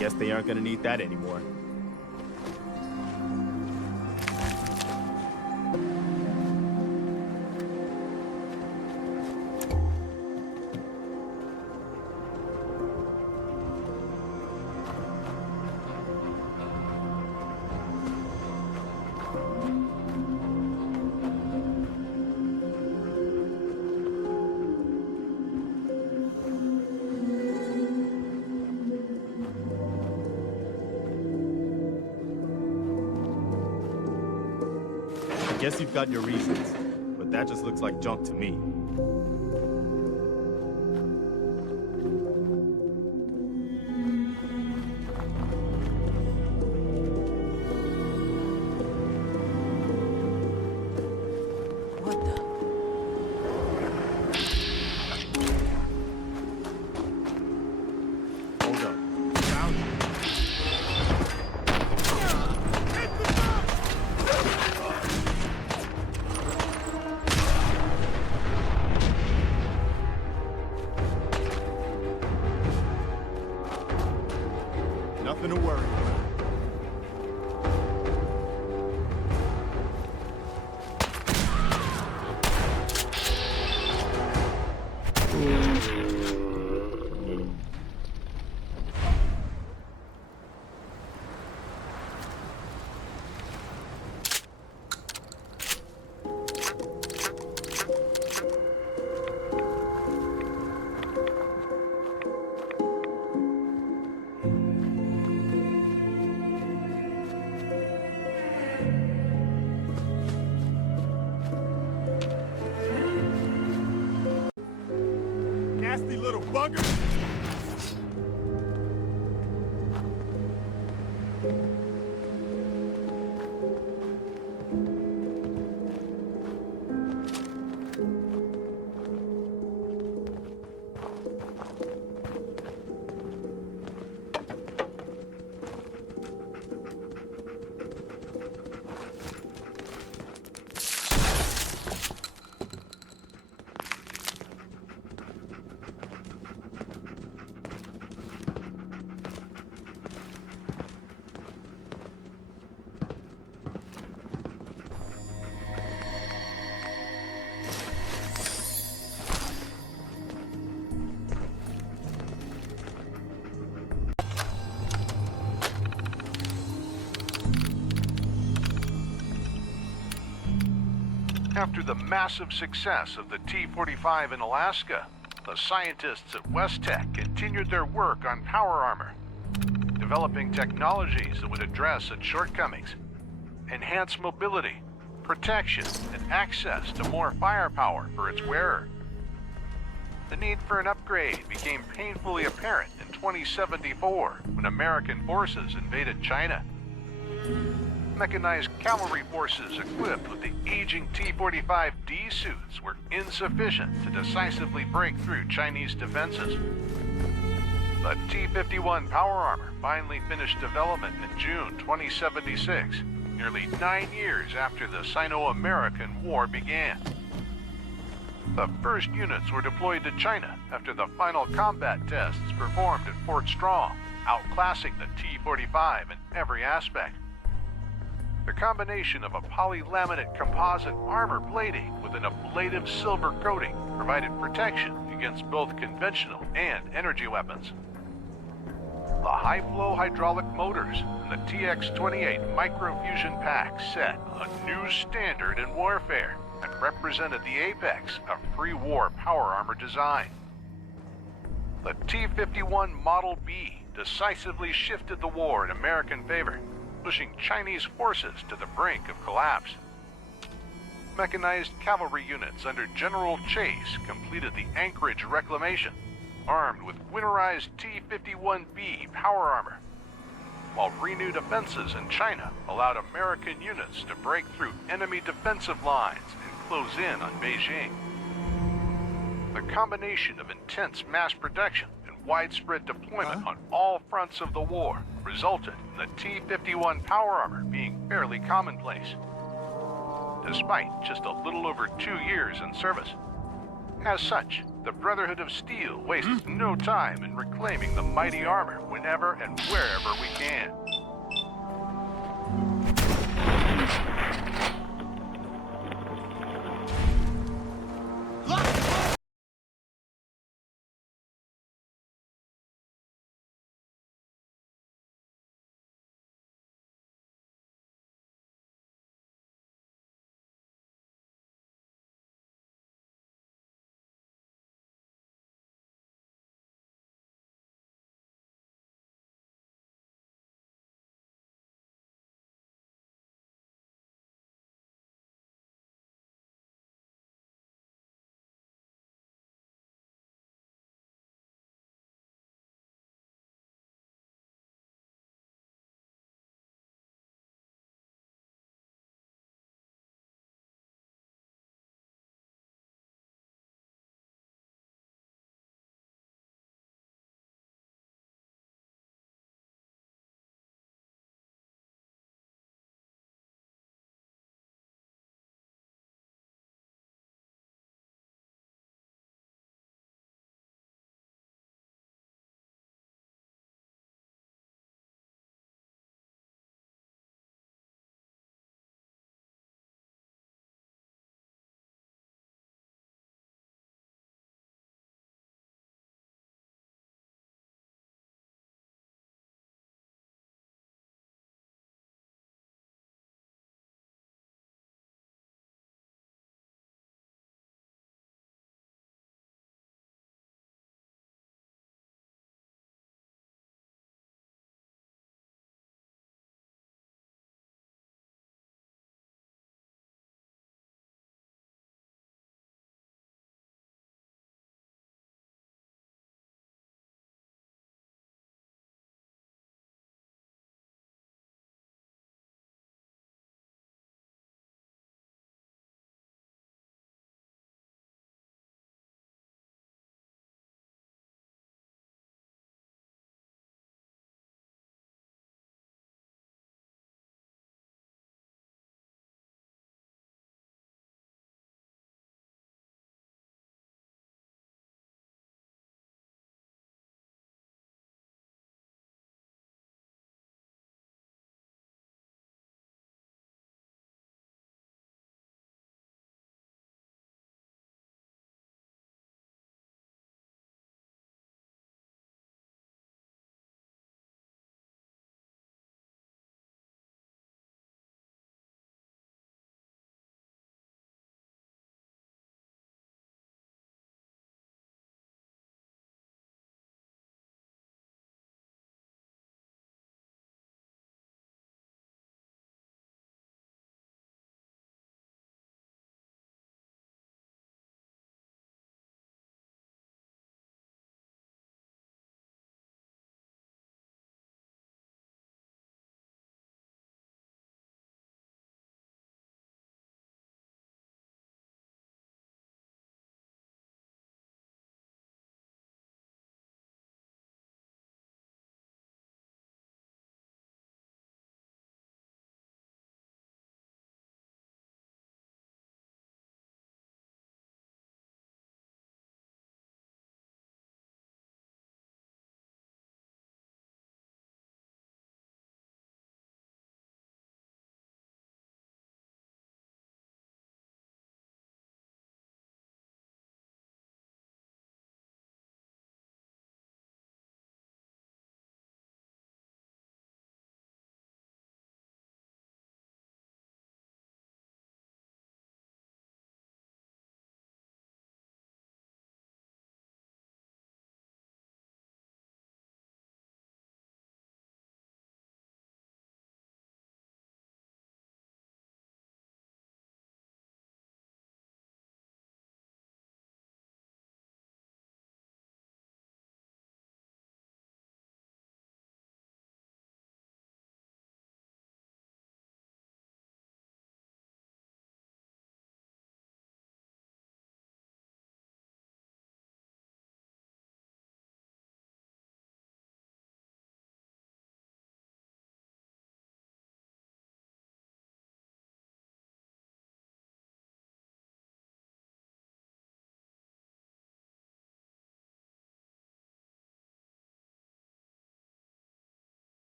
Guess they aren't gonna need that anymore. I guess you've got your reasons, but that just looks like junk to me. What the? Hold up. Found you. Nothing to worry about. Nasty little bugger. After the massive success of the T-45 in Alaska, the scientists at WestTech continued their work on power armor, developing technologies that would address its shortcomings, enhance mobility, protection, and access to more firepower for its wearer. The need for an upgrade became painfully apparent in 2074 when American forces invaded China. Mechanized cavalry forces equipped with the aging T-45D suits were insufficient to decisively break through Chinese defenses. The T-51 power armor finally finished development in June 2076, nearly 9 years after the Sino-American War began. The first units were deployed to China after the final combat tests performed at Fort Strong, outclassing the T-45 in every aspect. The combination of a polylaminate composite armor plating with an ablative silver coating provided protection against both conventional and energy weapons. The high-flow hydraulic motors in the TX-28 microfusion pack set a new standard in warfare and represented the apex of pre-war power armor design. The T-51 Model B decisively shifted the war in American favor, pushing Chinese forces to the brink of collapse. Mechanized cavalry units under General Chase completed the Anchorage reclamation, armed with winterized T-51B power armor, while renewed offenses in China allowed American units to break through enemy defensive lines and close in on Beijing. The combination of intense mass production and widespread deployment on all fronts of the war resulted in the T-51 power armor being fairly commonplace, despite just a little over 2 years in service. As such, The Brotherhood of Steel wastes no time in reclaiming the mighty armor whenever and wherever we can.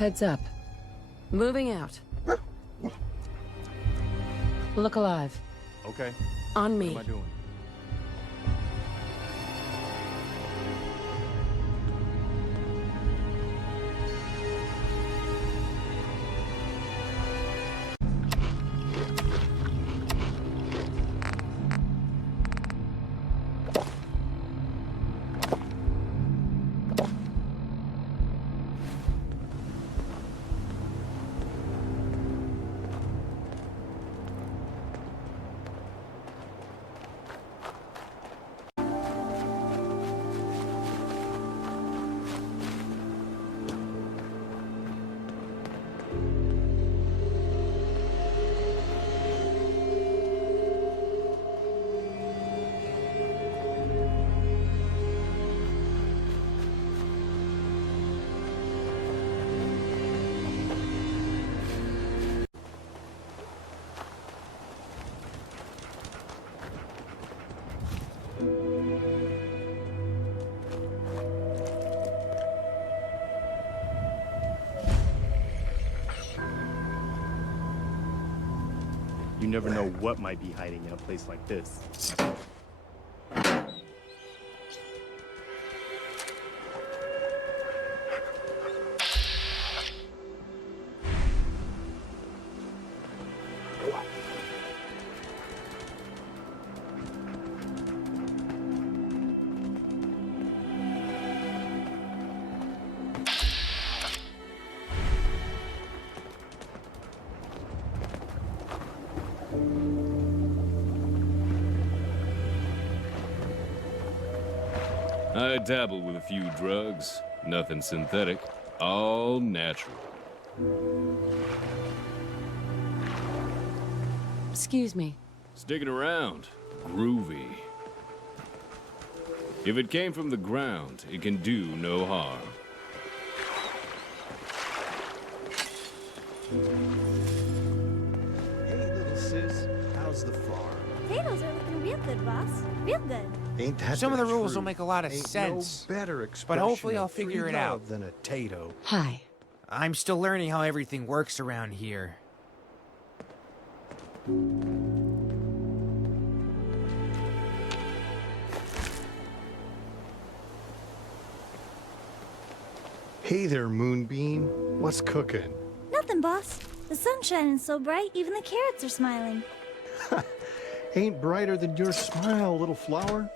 Heads up. Moving out. Look alive. Okay. On me. What am I doing? You never know what might be hiding in a place like this. I dabble with a few drugs. Nothing synthetic. All natural. Excuse me. Sticking around. Groovy. If it came from the ground, it can do no harm. Hey, little sis. How's the farm? Potatoes are looking real good, boss. Real good. Ain't that Some of the rules truth? don't make a lot of Ain't sense. No better expression but hopefully I'll of figure free it out. love than a tato. Hi. I'm still learning how everything works around here. Hey there, Moonbeam. What's cooking? Nothing, boss. The sun's shining so bright, even the carrots are smiling. Ain't brighter than your smile, little flower.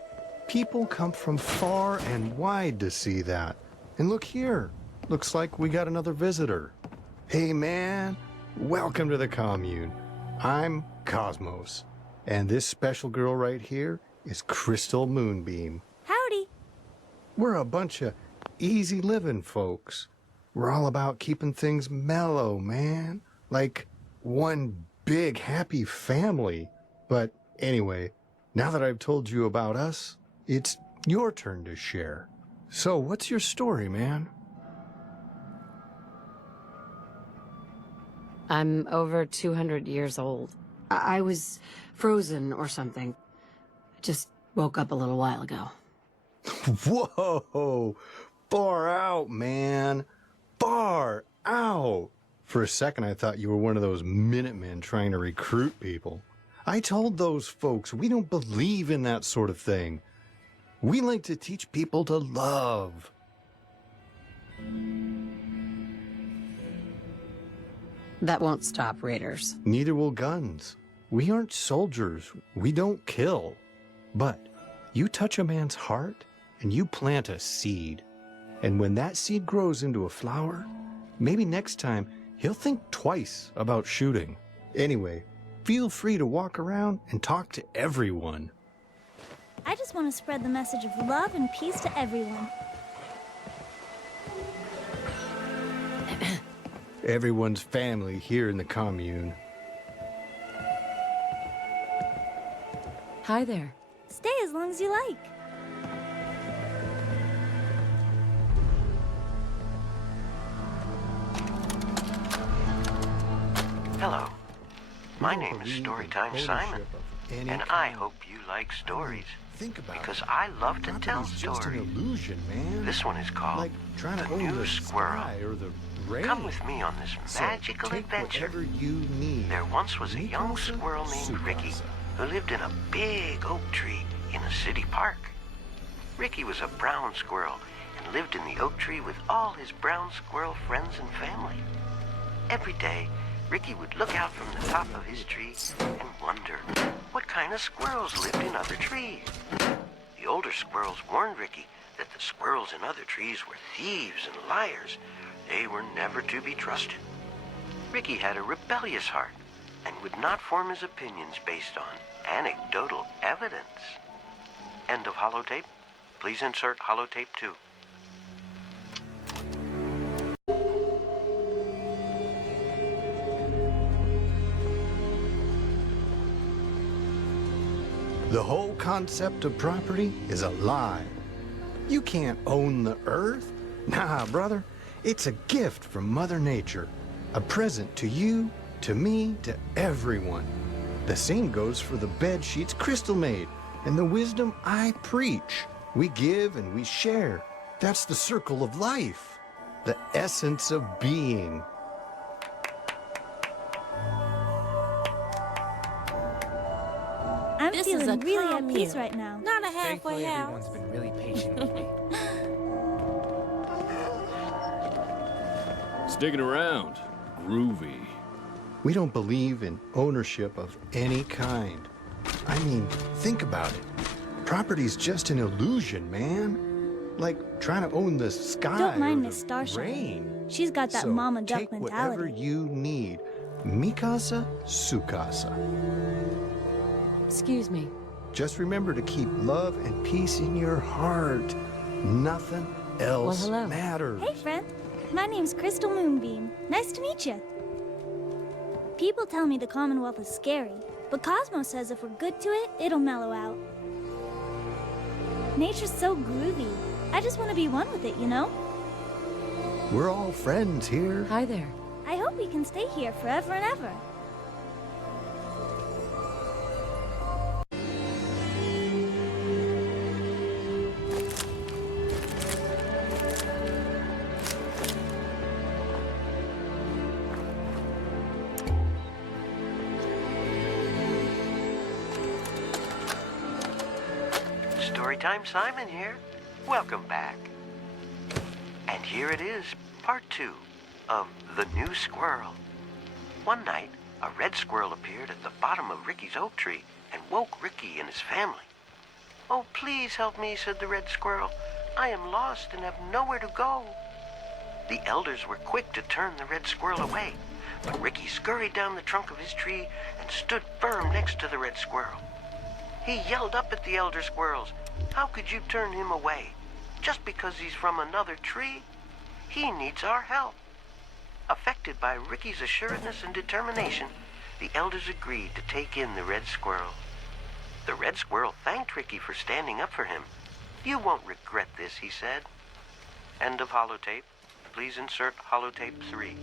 People come from far and wide to see that. And look here. Looks like we got another visitor. Hey, man. Welcome to the commune. I'm Cosmos. And this special girl right here is Crystal Moonbeam. Howdy. We're a bunch of easy living folks. We're all about keeping things mellow, man. Like one big happy family. But anyway, now that I've told you about us, it's your turn to share. So what's your story, man? I'm over 200 years old. I was frozen or something. Just woke up a little while ago. Whoa! Far out, man. Far out. For a second, I thought you were one of those Minutemen trying to recruit people. I told those folks we don't believe in that sort of thing. We like to teach people to love. That won't stop raiders. Neither will guns. We aren't soldiers. We don't kill. But you touch a man's heart and you plant a seed. And when that seed grows into a flower, maybe next time he'll think twice about shooting. Anyway, feel free to walk around and talk to everyone. I just want to spread the message of love and peace to everyone. Everyone's family here in the commune. Hi there. Stay as long as you like. Hello. My name is Storytime Simon, and I hope you like stories. Because I love to tell stories. Illusion, man. This one is called like trying to The own New the Squirrel. sky or the Great. Come with me on this So, magical take adventure. whatever you need. There once was a young Mikasa, squirrel named Ricky Tsukasa. who lived in a big oak tree in a city park. Ricky was a brown squirrel and lived in the oak tree with all his brown squirrel friends and family. Every day, Ricky would look out from the top of his tree and wonder what kind of squirrels lived in other trees. The older squirrels warned Ricky that the squirrels in other trees were thieves and liars. They were never to be trusted. Ricky had a rebellious heart and would not form his opinions based on anecdotal evidence. End of holotape. Please insert holotape 2. The whole concept of property is a lie. You can't own the earth. Nah, brother. It's a gift from Mother Nature. A present to you, to me, to everyone. The same goes for the bed sheets Crystal made and the wisdom I preach. We give and we share. That's the circle of life, the essence of being. I'm This is feeling a really calm at peace meal. right now. Not a halfway Thankfully, house. everyone's been really patient with me. Sticking around. Groovy. We don't believe in ownership of any kind. I mean, think about it. Property's just an illusion, man. Like trying to own the sky Don't mind or Miss the Starshine. rain. She's got that So mama duck take whatever mentality. you need. Mikasa, Tsukasa. Excuse me. Just remember to keep love and peace in your heart. Nothing else hello. matters. Hey, friend. My name's Crystal Moonbeam. Nice to meet you. People tell me the Commonwealth is scary, but Cosmo says if we're good to it, it'll mellow out. Nature's so groovy. I just want to be one with it, you know? We're all friends here. Hi there. I hope we can stay here forever and ever. Storytime Simon here. Welcome back. And here it is, part 2 of The New Squirrel. One night, a red squirrel appeared at the bottom of Ricky's oak tree and woke Ricky and his family. "Oh, please help me," said the red squirrel. "I am lost and have nowhere to go." The elders were quick to turn the red squirrel away, but Ricky scurried down the trunk of his tree and stood firm next to the red squirrel. He yelled up at the elder squirrels. How could you turn him away? Just because he's from another tree? He needs our help. Affected by Ricky's assuredness and determination, the elders agreed to take in the red squirrel. The red squirrel thanked Ricky for standing up for him. "You won't regret this," he said. End of holotape. Please insert holotape 3.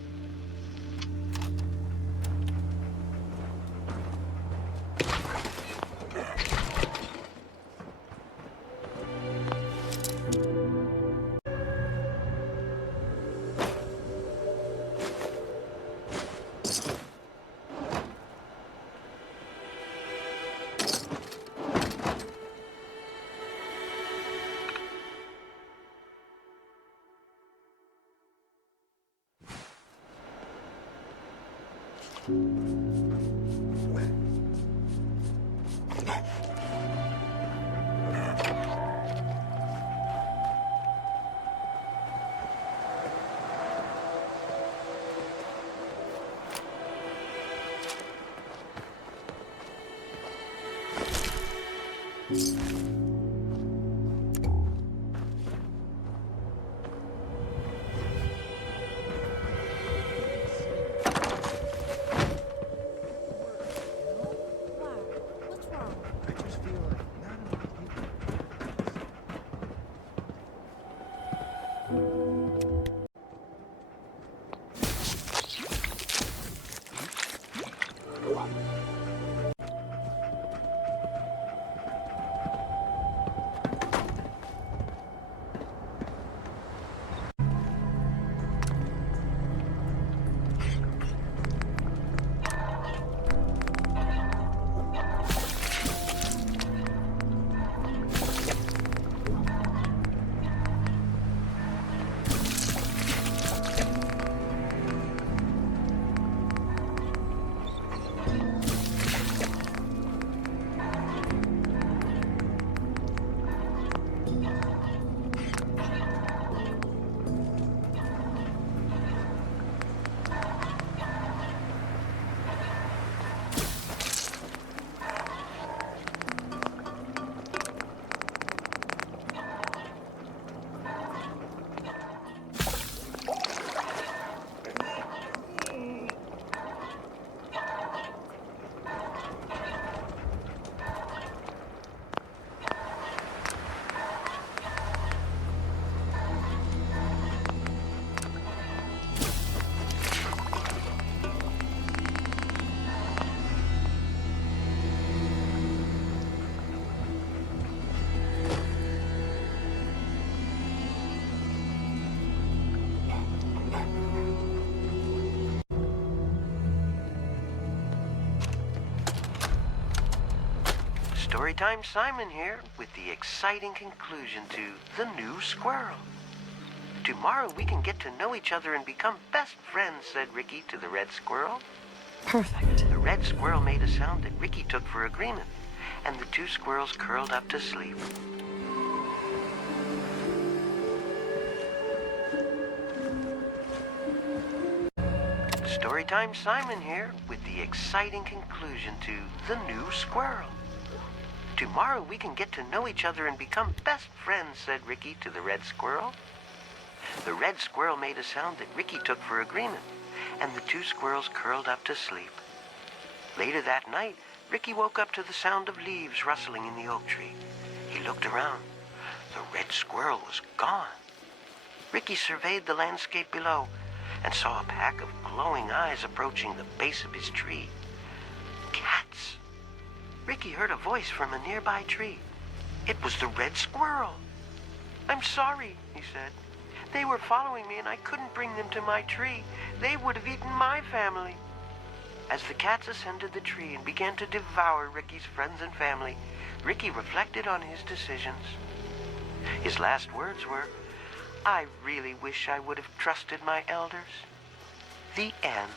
Storytime Simon here with the exciting conclusion to The New Squirrel. Tomorrow we can get to know each other and become best friends, said Ricky to the red squirrel. Perfect. The red squirrel made a sound that Ricky took for agreement, and the two squirrels curled up to sleep. Storytime Simon here with the exciting conclusion to The New Squirrel. Tomorrow we can get to know each other and become best friends, said Ricky to the red squirrel. The red squirrel made a sound that Ricky took for agreement, and the two squirrels curled up to sleep. Later that night, Ricky woke up to the sound of leaves rustling in the oak tree. He looked around. The red squirrel was gone. Ricky surveyed the landscape below and saw a pack of glowing eyes approaching the base of his tree. Cats! Ricky heard a voice from a nearby tree. It was the red squirrel. I'm sorry, he said. They were following me and I couldn't bring them to my tree. They would have eaten my family. As the cats ascended the tree and began to devour Ricky's friends and family, Ricky reflected on his decisions. His last words were, I really wish I would have trusted my elders. The end.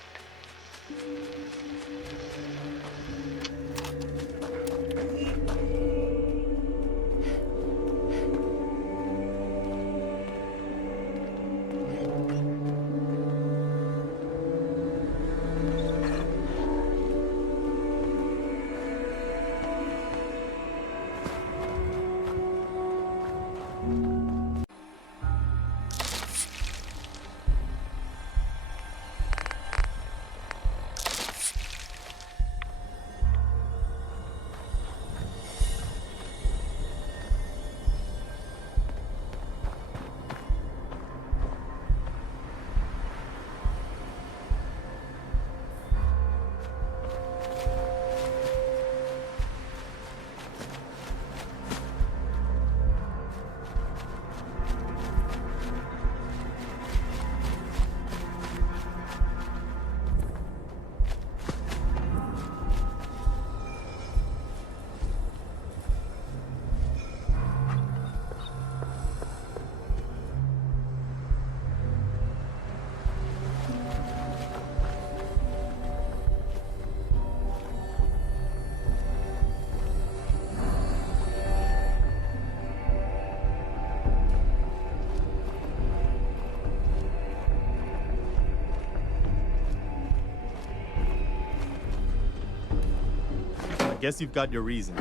Guess you've got your reason,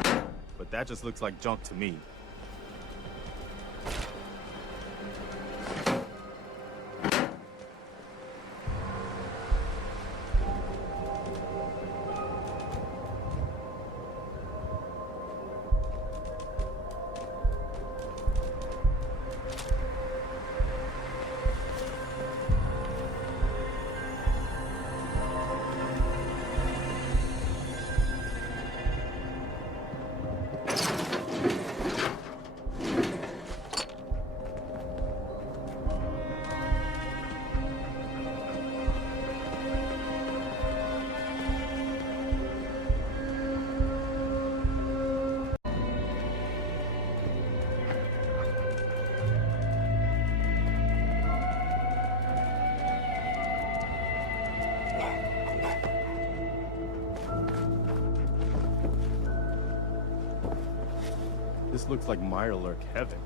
but that just looks like junk to me. This looks like Mirelurk heaven.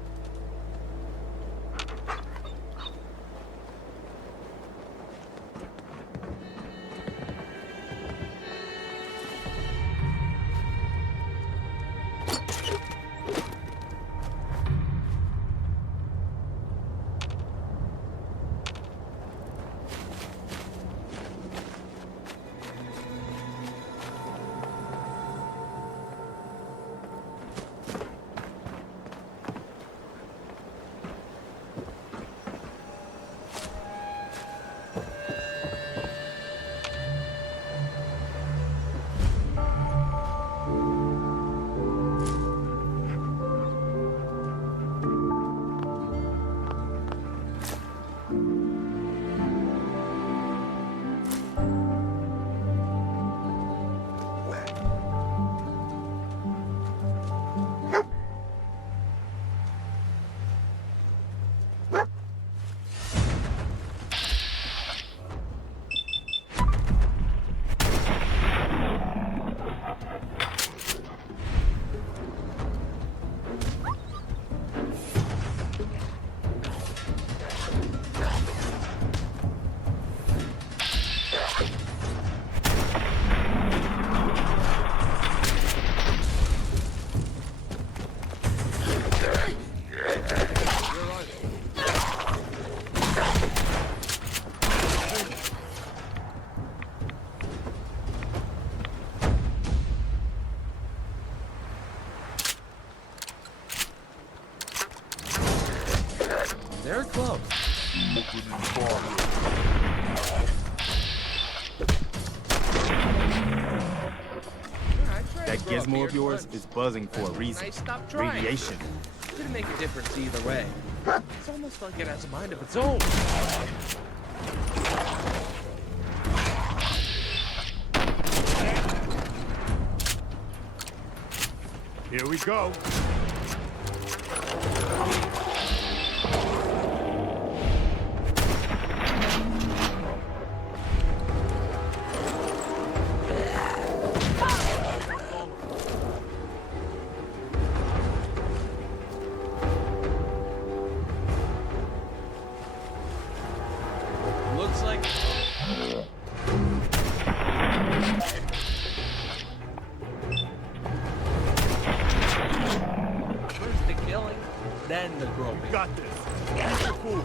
That gizmo of yours is buzzing for a reason. Stop trying. Radiation. Didn't make a difference either way. It's almost like it has a mind of its own. Here we go. Looks like... First the killing, then the groping. Got this. Mr. Fool.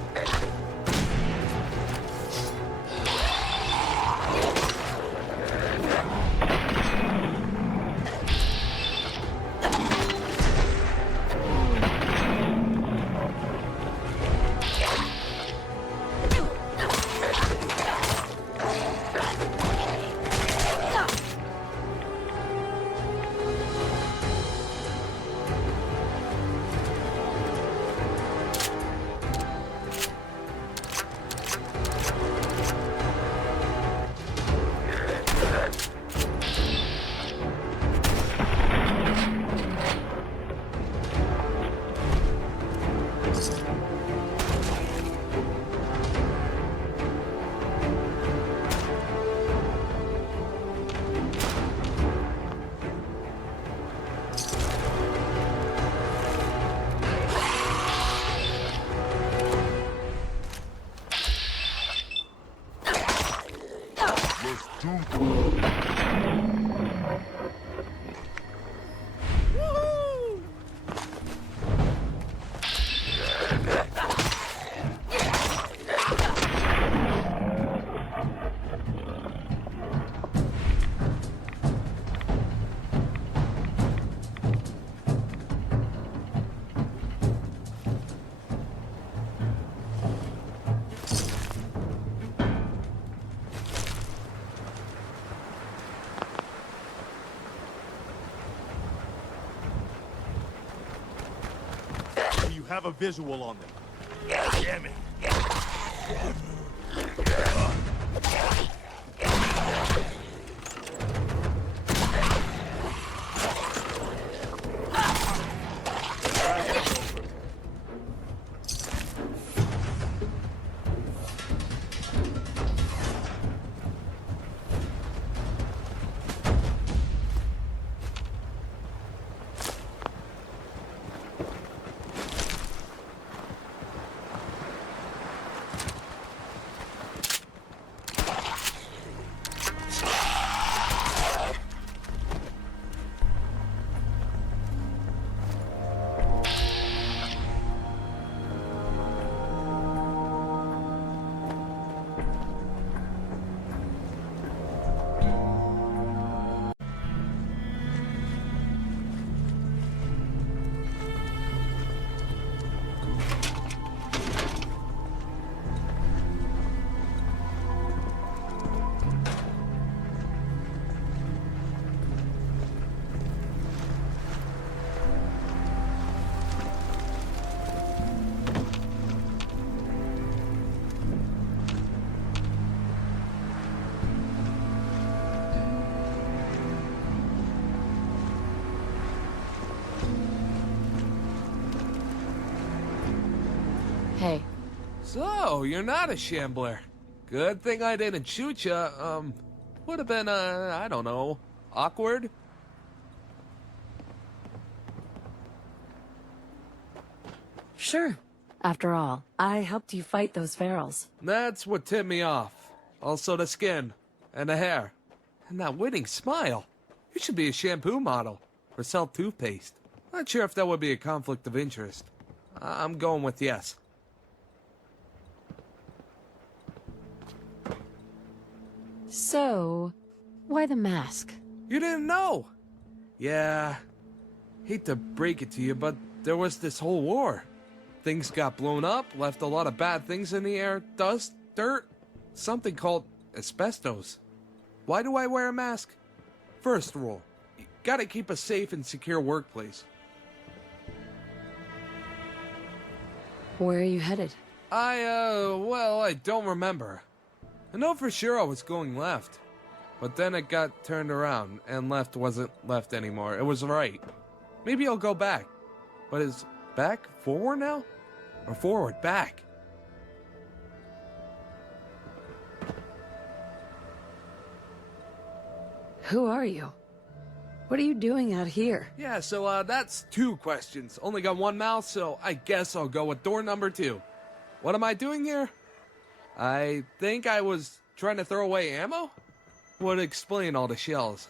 Have a visual on them. Damn it. Hey. So, you're not a shambler. Good thing I didn't shoot ya. Would have been, I don't know, awkward? Sure. After all, I helped you fight those ferals. That's what tipped me off. Also the skin, and the hair, and that winning smile. You should be a shampoo model, or sell toothpaste. Not sure if that would be a conflict of interest. I'm going with yes. So, why the mask? You didn't know? Yeah. Hate to break it to you, but there was this whole war. Things got blown up, left a lot of bad things in the air. Dust, dirt, something called asbestos. Why do I wear a mask? First rule, gotta keep a safe and secure workplace. Where are you headed? Well, I don't remember. I know for sure I was going left. But then it got turned around, and left wasn't left anymore. It was right. Maybe I'll go back. But is back forward now? Or forward back? Who are you? What are you doing out here? Yeah, so that's 2 questions. Only got 1 mouth, so I guess I'll go with door number 2. What am I doing here? I think I was trying to throw away ammo? Would explain all the shells.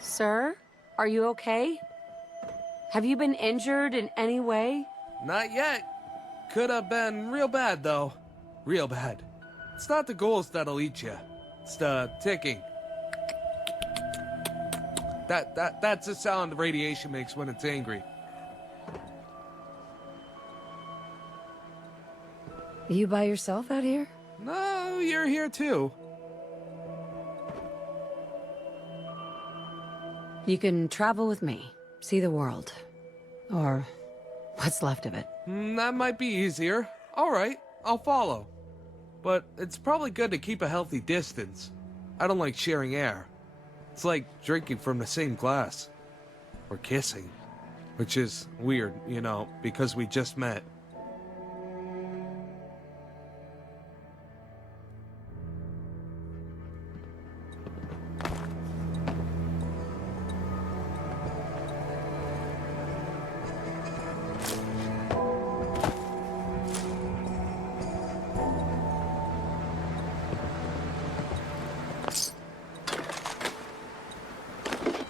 Sir, are you okay? Have you been injured in any way? Not yet. Could have been real bad, though. Real bad. It's not the ghost that'll eat you. It's the ticking. That's the sound radiation makes when it's angry. You by yourself out here? No, you're here too. You can travel with me, see the world. Or what's left of it. That might be easier. Alright, I'll follow. But it's probably good to keep a healthy distance. I don't like sharing air. It's like drinking from the same glass. Or kissing. Which is weird, you know, because we just met.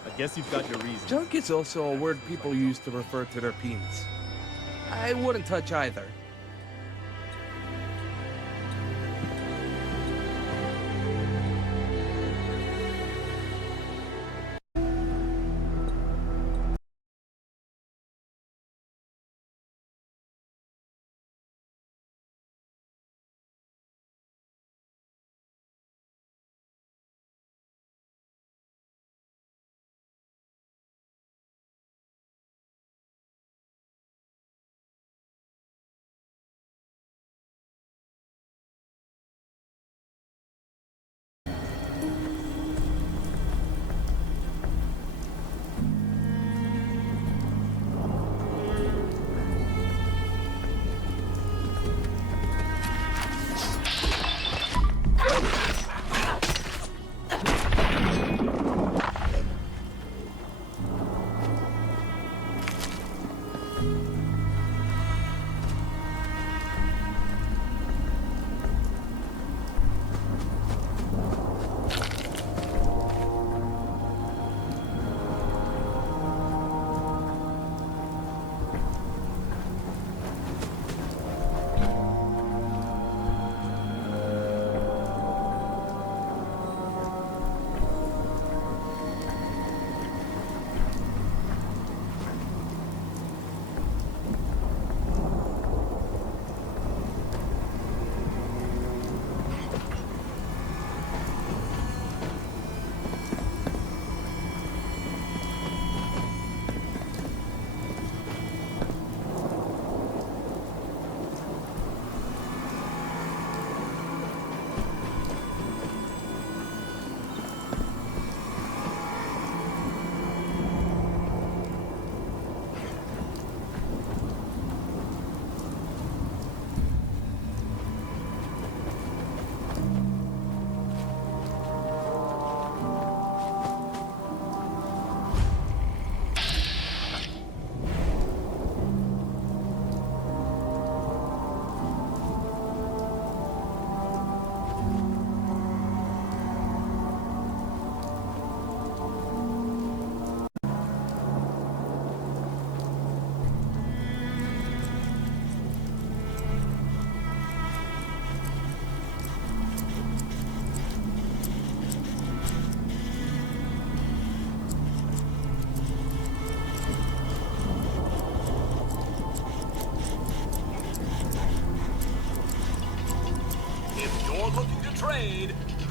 I guess you've got your reasons. Junk is also a word people use to refer to their penis. I wouldn't touch either.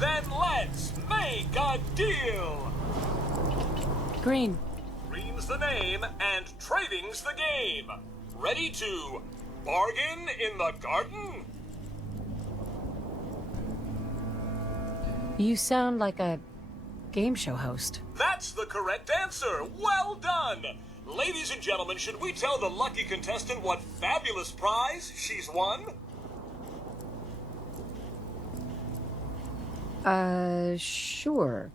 Then let's make a deal! Green. Green's the name, and trading's the game. Ready to bargain in the garden? You sound like a game show host. That's the correct answer. Well done. Ladies and gentlemen, should we tell the lucky contestant what fabulous prize she's won? Sure.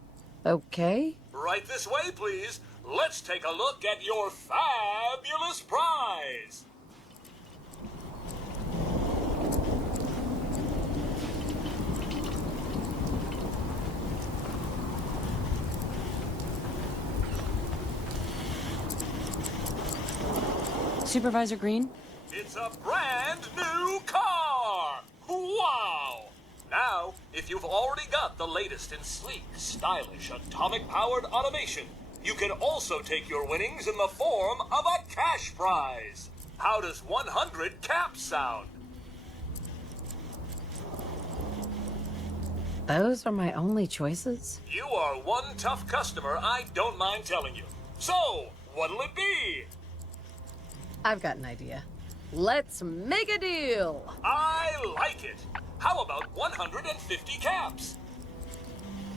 Okay. Right this way, please. Let's take a look at your fabulous prize. Supervisor Green? It's a brand new car! Wow! Now, if you've already got the latest in sleek, stylish, atomic-powered automation, you can also take your winnings in the form of a cash prize. How does 100 caps sound? Those are my only choices? You are one tough customer I don't mind telling you. So, what'll it be? I've got an idea. Let's make a deal! I like it. How about 150 caps?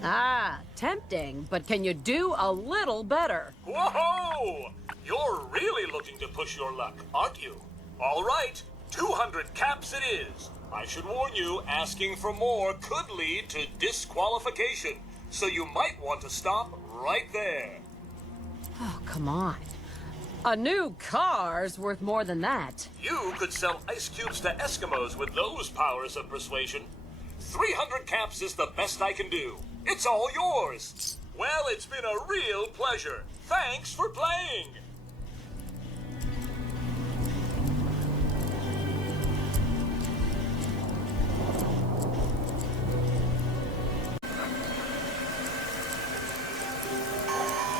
Ah, tempting, but can you do a little better? Whoa! You're really looking to push your luck, aren't you? All right, 200 caps it is. I should warn you, asking for more could lead to disqualification, so you might want to stop right there. Oh, come on. A new car's worth more than that. You could sell ice cubes to Eskimos with those powers of persuasion. 300 caps is the best I can do. It's all yours. Well, it's been a real pleasure. Thanks for playing.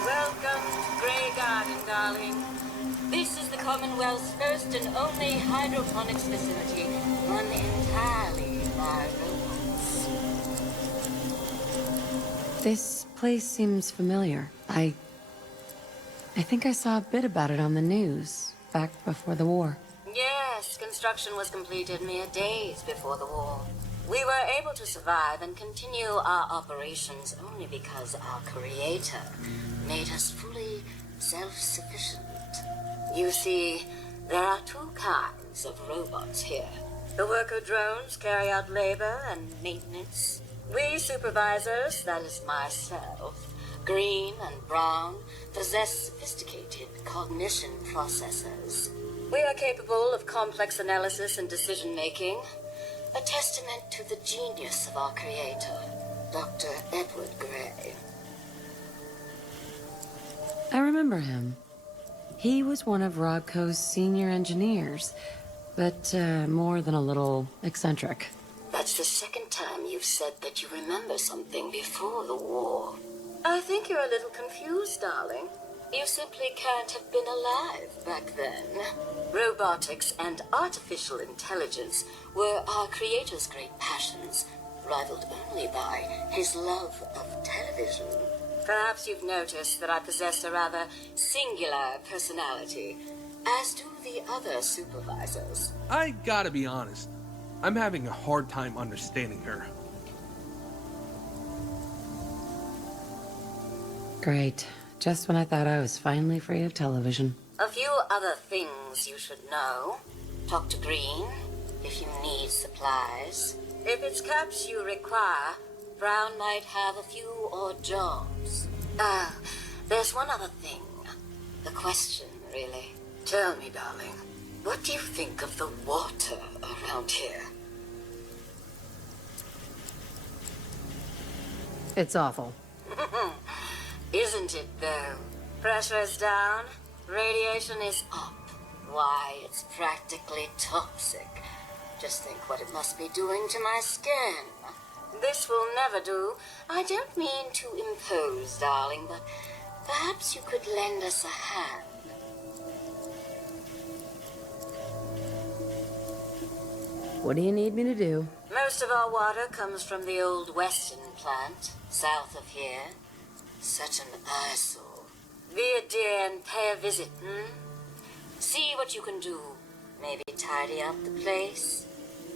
Welcome to Grey Garden, darling. This is the Commonwealth's first and only hydroponics facility run entirely by robots. This place seems familiar. I think I saw a bit about it on the news back before the war. Yes, construction was completed mere days before the war. We were able to survive and continue our operations only because our creator made us fully self-sufficient. You see, there are two kinds of robots here. The worker drones carry out labor and maintenance. We supervisors, that is myself, Green and Brown, possess sophisticated cognition processors. We are capable of complex analysis and decision-making, a testament to the genius of our creator, Dr. Edward Gray. I remember him. He was one of Rodco's senior engineers, but more than a little eccentric. That's the second time you've said that you remember something before the war. I think you're a little confused, darling. You simply can't have been alive back then. Robotics and artificial intelligence were our creator's great passions, rivaled only by his love of television. Perhaps you've noticed that I possess a rather singular personality, as do the other supervisors. I gotta be honest. I'm having a hard time understanding her. Great. Just when I thought I was finally free of television. A few other things you should know. Talk to Green if you need supplies. If it's caps you require, Brown might have a few odd jobs. There's one other thing. The question, really. Tell me, darling, what do you think of the water around here? It's awful. Isn't it, though? Pressure is down, radiation is up. Why, it's practically toxic. Just think what it must be doing to my skin. This will never do. I don't mean to impose, darling, but perhaps you could lend us a hand. What do you need me to do? Most of our water comes from the old Weston plant, south of here. Such an eyesore. Be a dear and pay a visit, See what you can do. Maybe tidy up the place.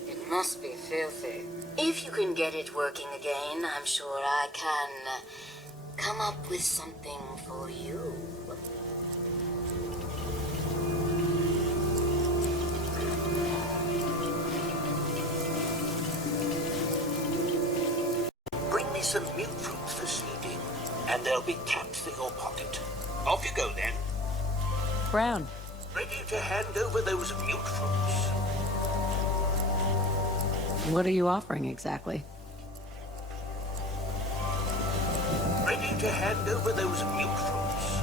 It must be filthy. If you can get it working again, I'm sure I can come up with something for you. Bring me some milk fruits for seeding, and there'll be caps for your pocket. Off you go then. Brown. Ready to hand over those milk fruits. What are you offering exactly? Ready to hand over those milk fruits.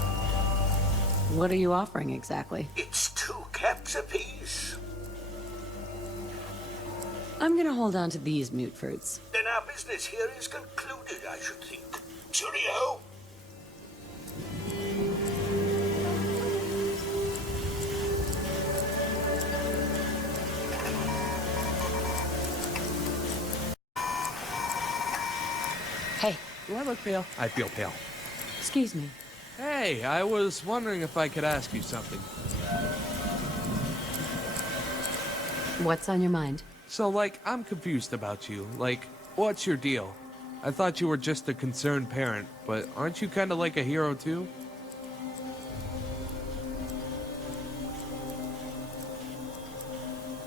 What are you offering exactly? It's 2 caps apiece. I'm gonna hold on to these mute fruits. Then our business here is concluded, I should think. Cheerio! Hey. Do I look pale? I feel pale. Excuse me. Hey, I was wondering if I could ask you something. What's on your mind? So, like, I'm confused about you. Like, what's your deal? I thought you were just a concerned parent, but aren't you kind of like a hero too?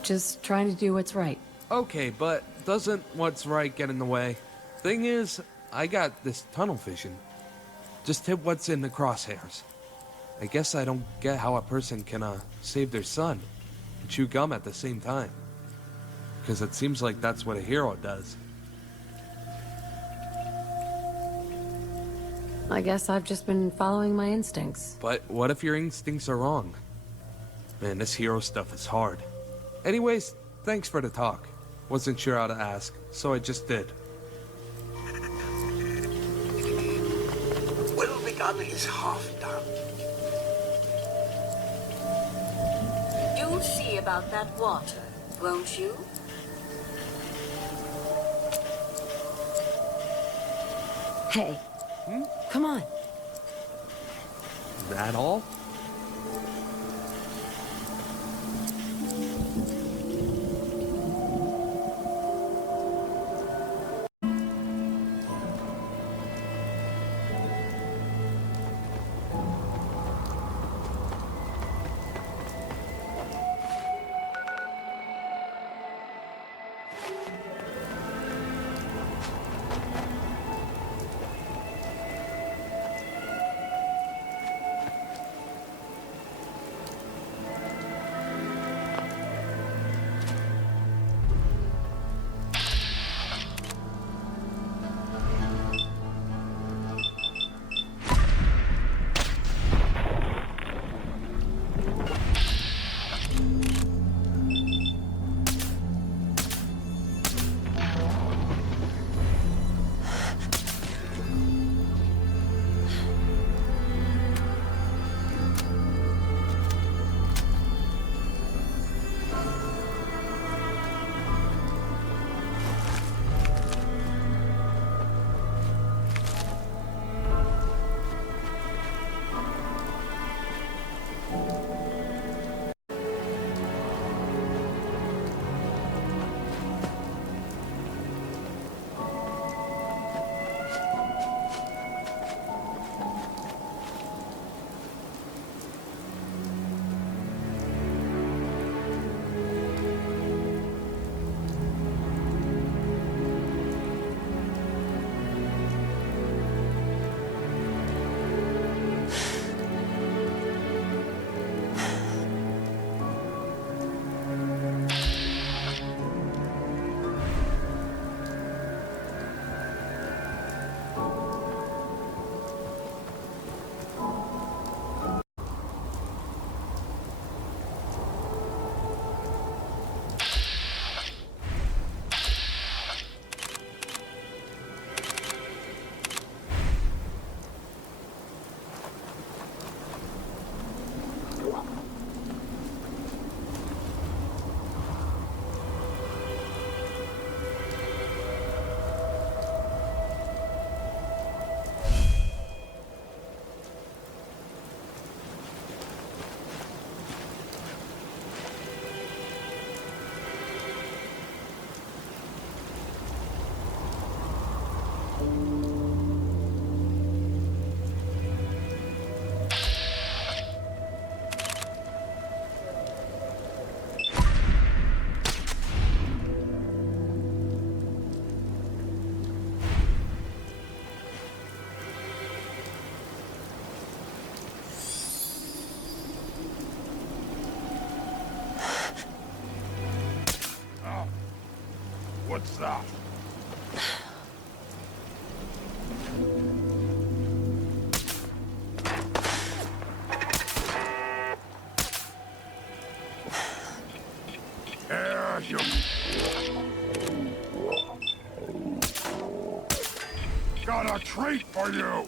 Just trying to do what's right. Okay, but doesn't what's right get in the way? Thing is, I got this tunnel vision. Just hit what's in the crosshairs. I guess I don't get how a person can, save their son and chew gum at the same time. Because it seems like that's what a hero does. I guess I've just been following my instincts. But what if your instincts are wrong? Man, this hero stuff is hard. Anyways, thanks for the talk. Wasn't sure how to ask, so I just did. Well begun is half done. You'll see about that water, won't you? Hey. Come on. That all? What's that? Here you... Got a treat for you!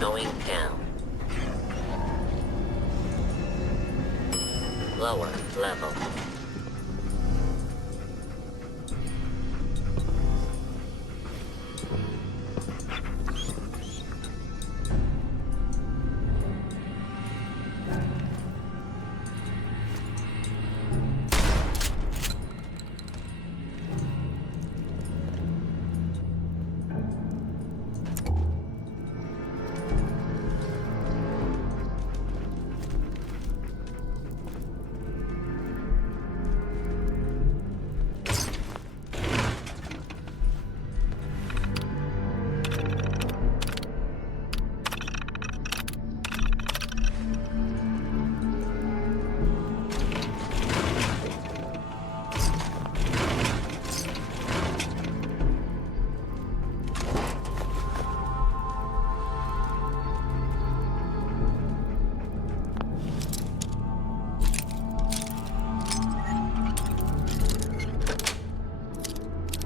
Going down. Lower level.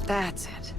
That's it.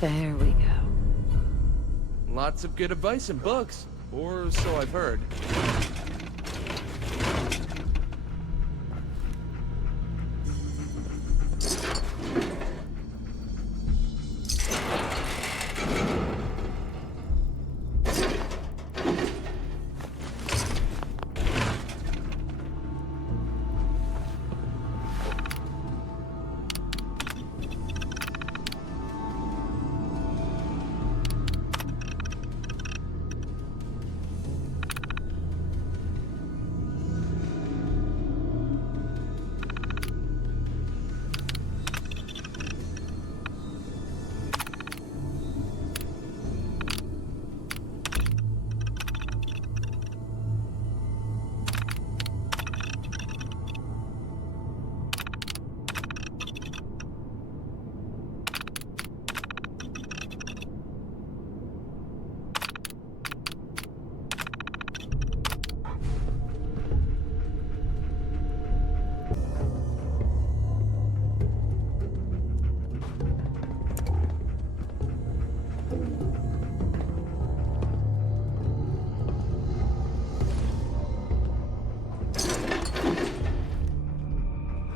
There we go. Lots of good advice in books, or so I've heard.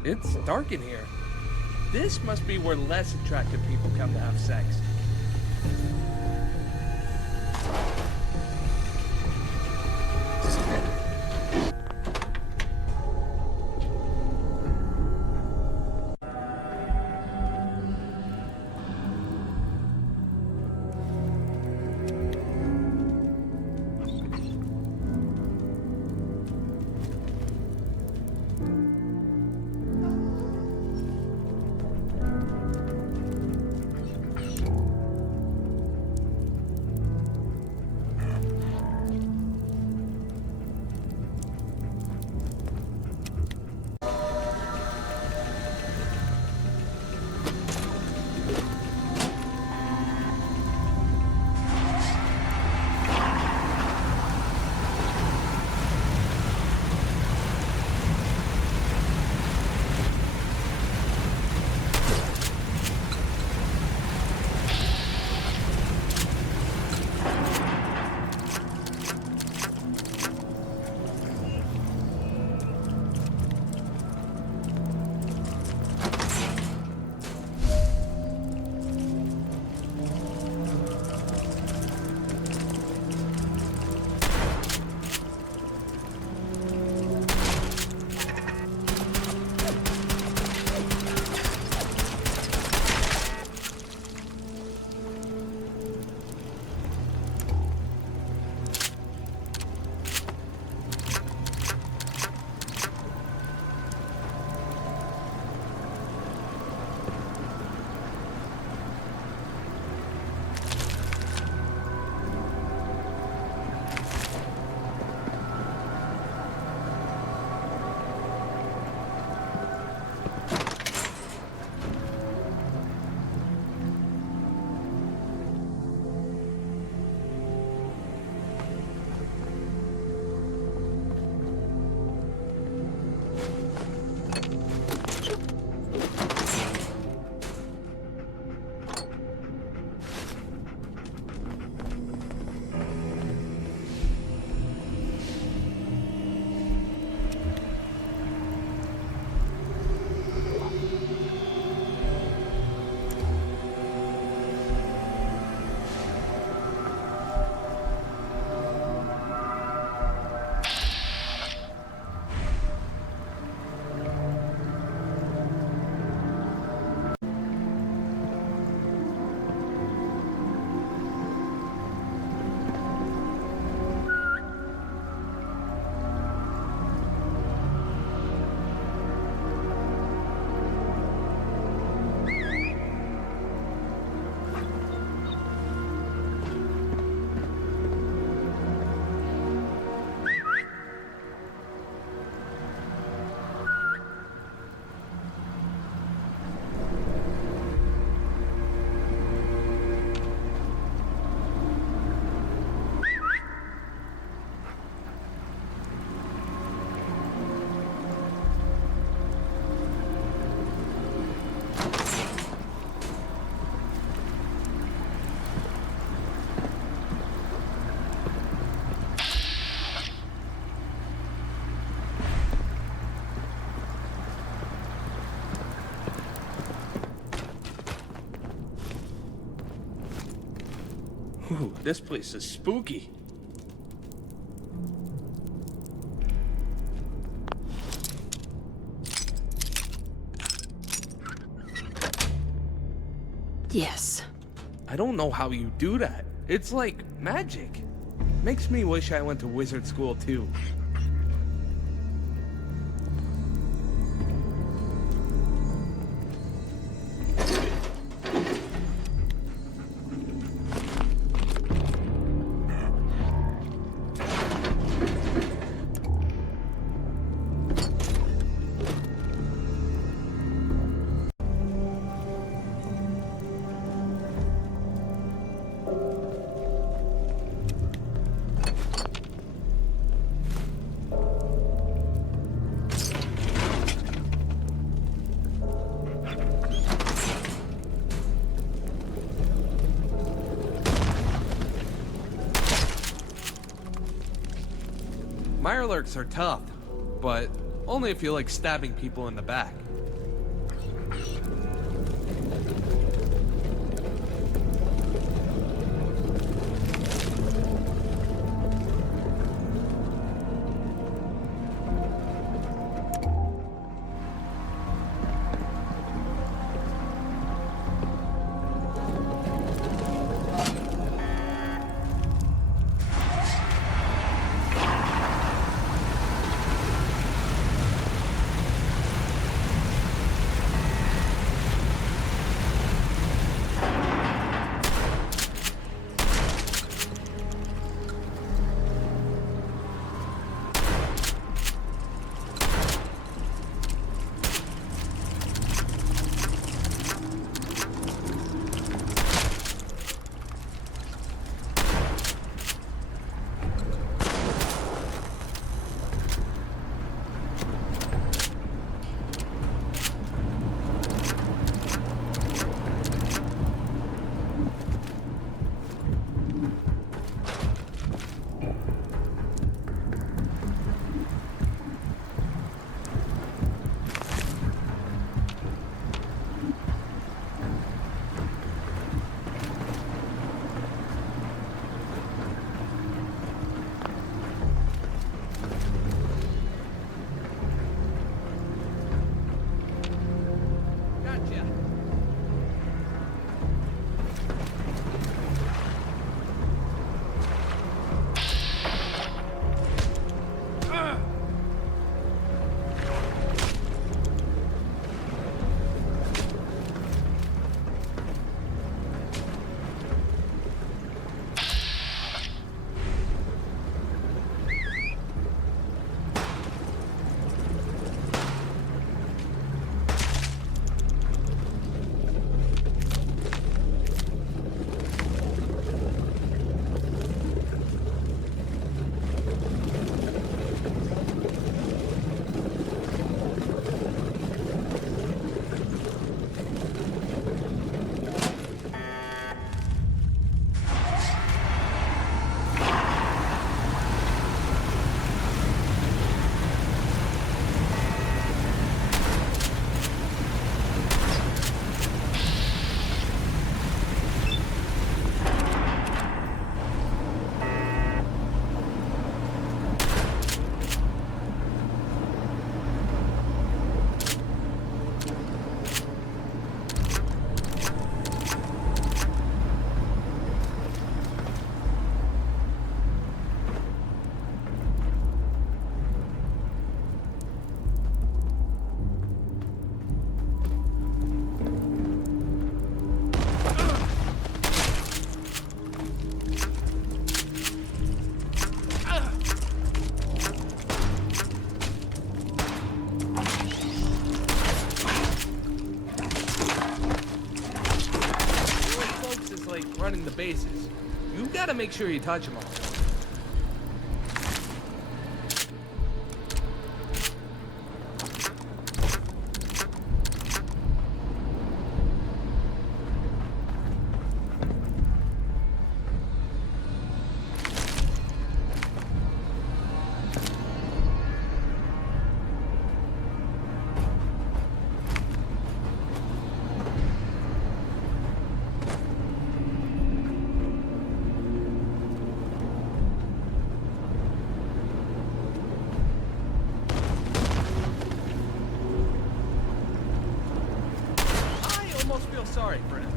It's dark in here. This must be where less attractive people come to have sex. Ooh, this place is spooky. Yes. I don't know how you do that. It's like magic. Makes me wish I went to wizard school too. Mirelurks are tough, but only if you like stabbing people in the back. Running the bases. You gotta make sure you touch them all. feel sorry for him.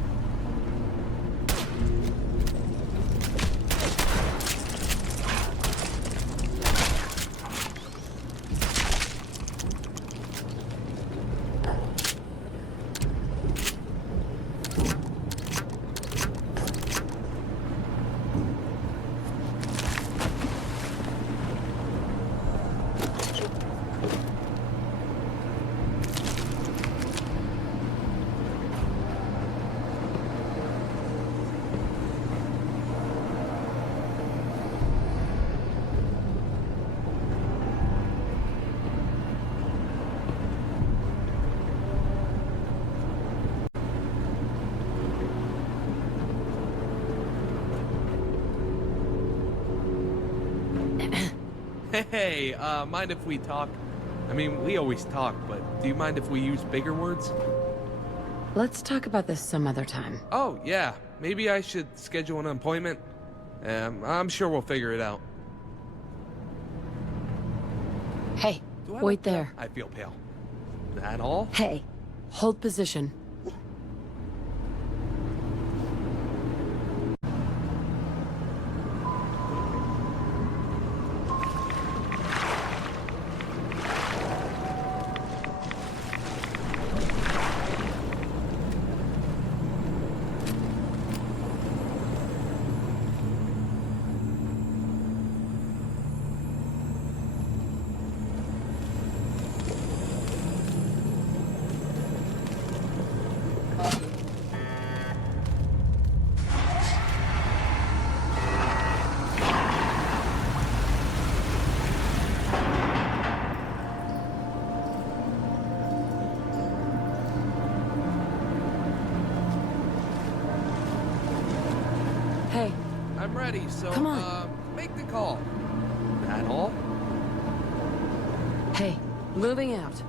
Hey, mind if we talk? I mean, we always talk, but do you mind if we use bigger words? Let's talk about this some other time. Oh, yeah. Maybe I should schedule an appointment. I'm sure we'll figure it out. Hey, wait there. I feel pale. That all? Hey, hold position. Hey. I'm ready, so, Come on. make the call. That all? Hey, moving out.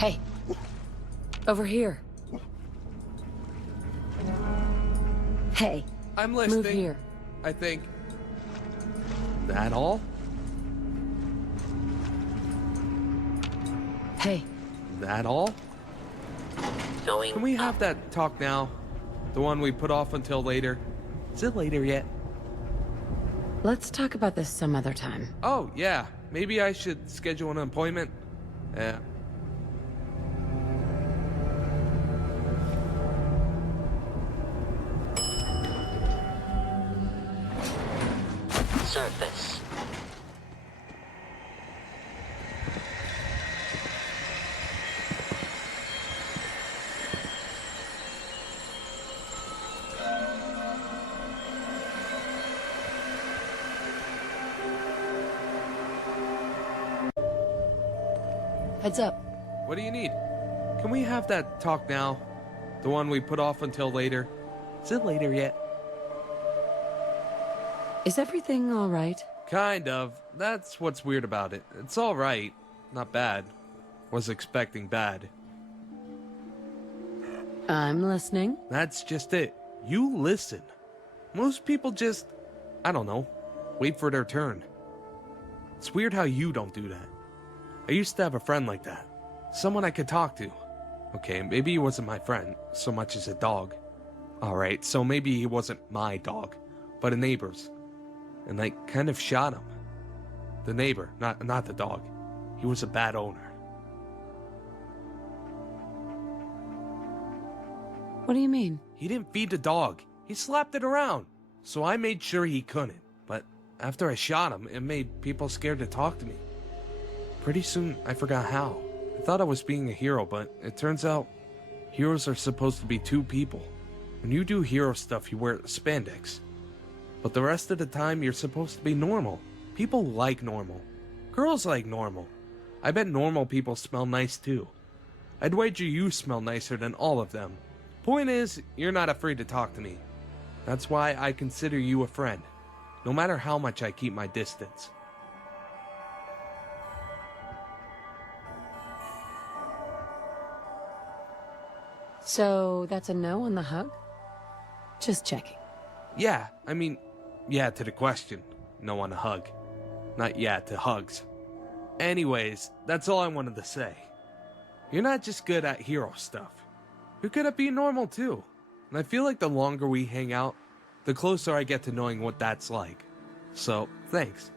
Hey, over here. Hey, I'm listening. move here. I think. That all? Hey. That all? Can we have that talk now? The one we put off until later? Is it later yet? Let's talk about this some other time. Oh, yeah. Maybe I should schedule an appointment. Surface. Heads up. What do you need? Can we have that talk now? The one we put off until later? Is it later yet? Is everything all right? Kind of. That's what's weird about it. It's all right. Not bad. Was expecting bad. I'm listening. That's just it. You listen. Most people just, I don't know, wait for their turn. It's weird how you don't do that. I used to have a friend like that. Someone I could talk to. Okay, maybe he wasn't my friend so much as a dog. Alright, so maybe he wasn't my dog, but a neighbor's. And I kind of shot him. The neighbor, not the dog. He was a bad owner. What do you mean? He didn't feed the dog. He slapped it around. So I made sure he couldn't. But after I shot him, it made people scared to talk to me. Pretty soon, I forgot how. I thought I was being a hero, but it turns out heroes are supposed to be two people. When you do hero stuff, you wear spandex. But the rest of the time, you're supposed to be normal. People like normal. Girls like normal. I bet normal people smell nice too. I'd wager you smell nicer than all of them. Point is, you're not afraid to talk to me. That's why I consider you a friend, no matter how much I keep my distance. So that's a no on the hug? Just checking. Yeah, I mean, yeah to the question. No on a hug. Not yeah to hugs. Anyways, that's all I wanted to say. You're not just good at hero stuff. You're good at being normal too. And I feel like the longer we hang out, the closer I get to knowing what that's like. So, thanks.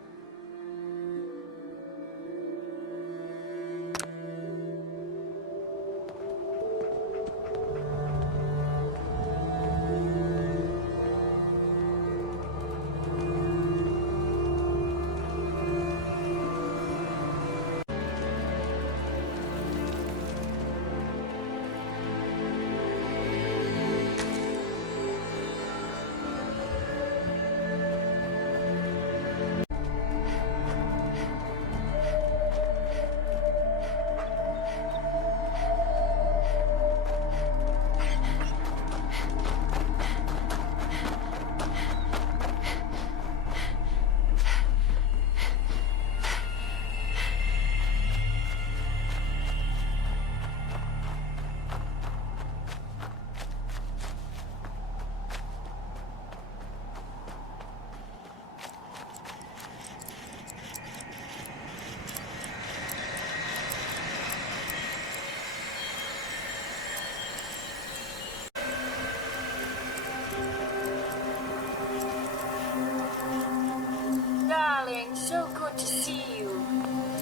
Darling, so good to see you.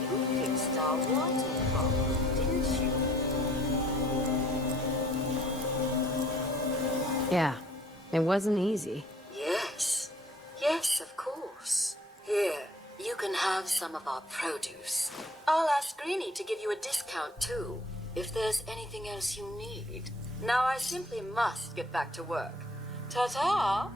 You fixed our water problem, didn't you? Yeah, it wasn't easy. Yes. Yes, of course. Here, you can have some of our produce. I'll ask Greenie to give you a discount, too, if there's anything else you need. Now I simply must get back to work. Ta-ta!